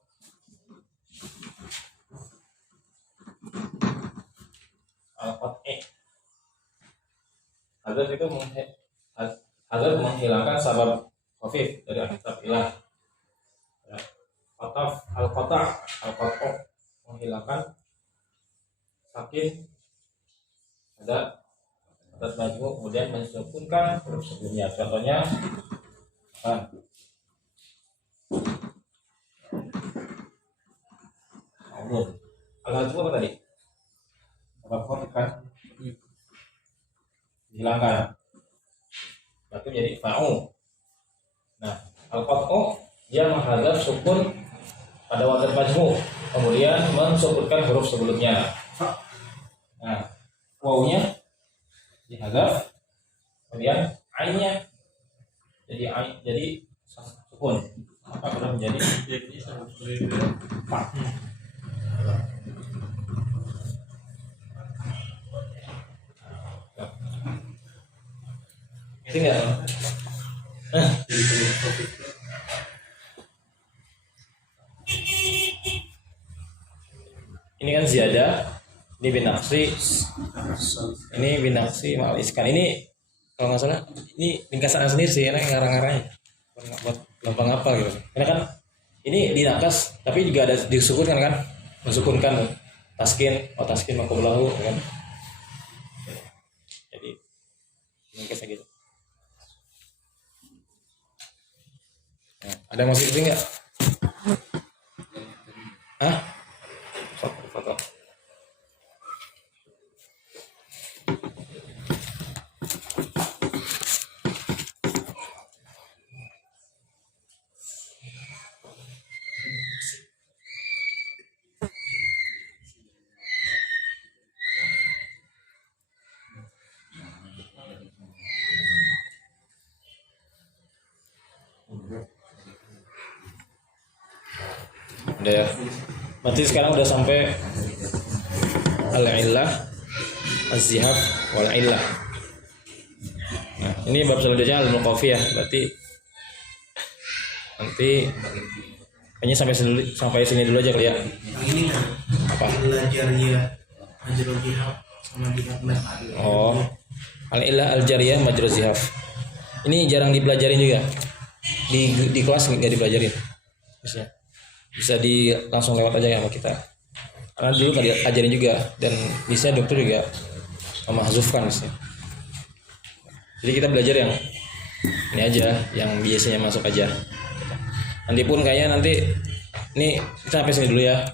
al qat'i. Hazaf itu hazaf menghilangkan sabab khafif dari kitab ilah. Ya. Qataf al-qata' al-qat'u menghilangkan sakin ada atas majmu kemudian mensukunkan huruf sebelumnya. Contohnya al-hazfu apa tadi? Sabab khafif kan dihilangkan. Berarti jadi fa'u. Nah, al-qat'u dia menghadap sukun pada wadah majmu, kemudian mensukunkan huruf sebelumnya. Nah, wawunya dihadap, kemudian ainnya jadi sukun. Maka sudah menjadi fa. Ngerti nggak? Ini kan ziyadah, ini binaksi, ini binaksi mal iskan. Ini kalau nggak salah, ini ringkasan sendiri sih, karena ngarang-ngarangnya buat gampang apa gitu. Karena kan ini dinakas, tapi juga ada disukunkan kan, mensukunkan taskin, taskin makulahu kan. Jadi ringkasnya gitu. Nah, ada yang masih penting nggak? Hah? Foto. Udah ya. Berarti sekarang udah sampai al-illah, az-zihab wal illah. Nah, ini bab selanjutnya al-muqafiyah. Berarti nanti kayaknya sampai sini dulu aja kali ya. Yang ini kan Apa? belajarnya majrul jihad sama jihad mat. Oh, al-illah al-jariyah majrul zihab. Ini jarang dipelajarin juga. Di kelas nggak dipelajarin. Bisa langsung lewat aja ya sama kita. Karena dulu nggak diajarin juga, dan bisa dokter juga menghazufkan misalnya. Jadi kita belajar yang ini aja, yang biasanya masuk aja. Nanti pun kayaknya ini kita sampai sini dulu ya,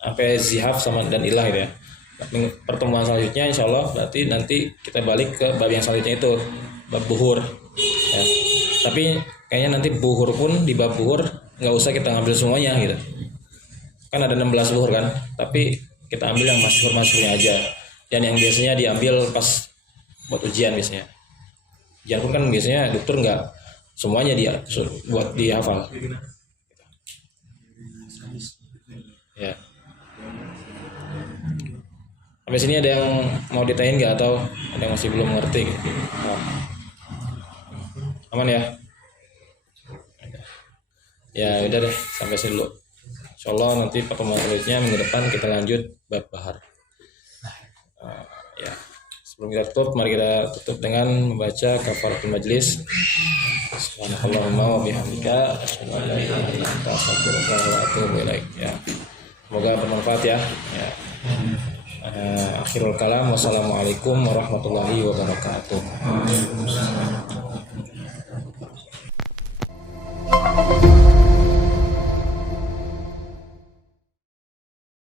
sampai zihab sama dan ilah gitu ya. Pertemuan selanjutnya insya Allah berarti nanti kita balik ke bab yang selanjutnya itu, bab buhur ya. Tapi kayaknya nanti buhur pun di bab buhur nggak usah kita ngambil semuanya gitu. Kan ada 16 buhur kan, tapi kita ambil yang masyhur-masyhurnya aja, dan yang biasanya diambil pas buat ujian biasanya. Ujian pun kan biasanya dokter nggak semuanya dia buat dihafal. Ya. Sampai sini ada yang mau ditanyain nggak, atau ada yang masih belum ngerti? Oh. Aman ya? Ya udah deh, sampai sini dulu. Insyaallah nanti pertemuan selanjutnya minggu depan kita lanjut bab bahar. Ya. Sebelum kita tutup, mari kita tutup dengan membaca kafaratul majlis. Subhanallahumma wa bihamdika asyhadu an la ilaha illa anta astaghfiruka wa atubu ilaik. Ya. Semoga bermanfaat ya. Ya. Akhirul kalam, wassalamualaikum warahmatullahi wabarakatuh.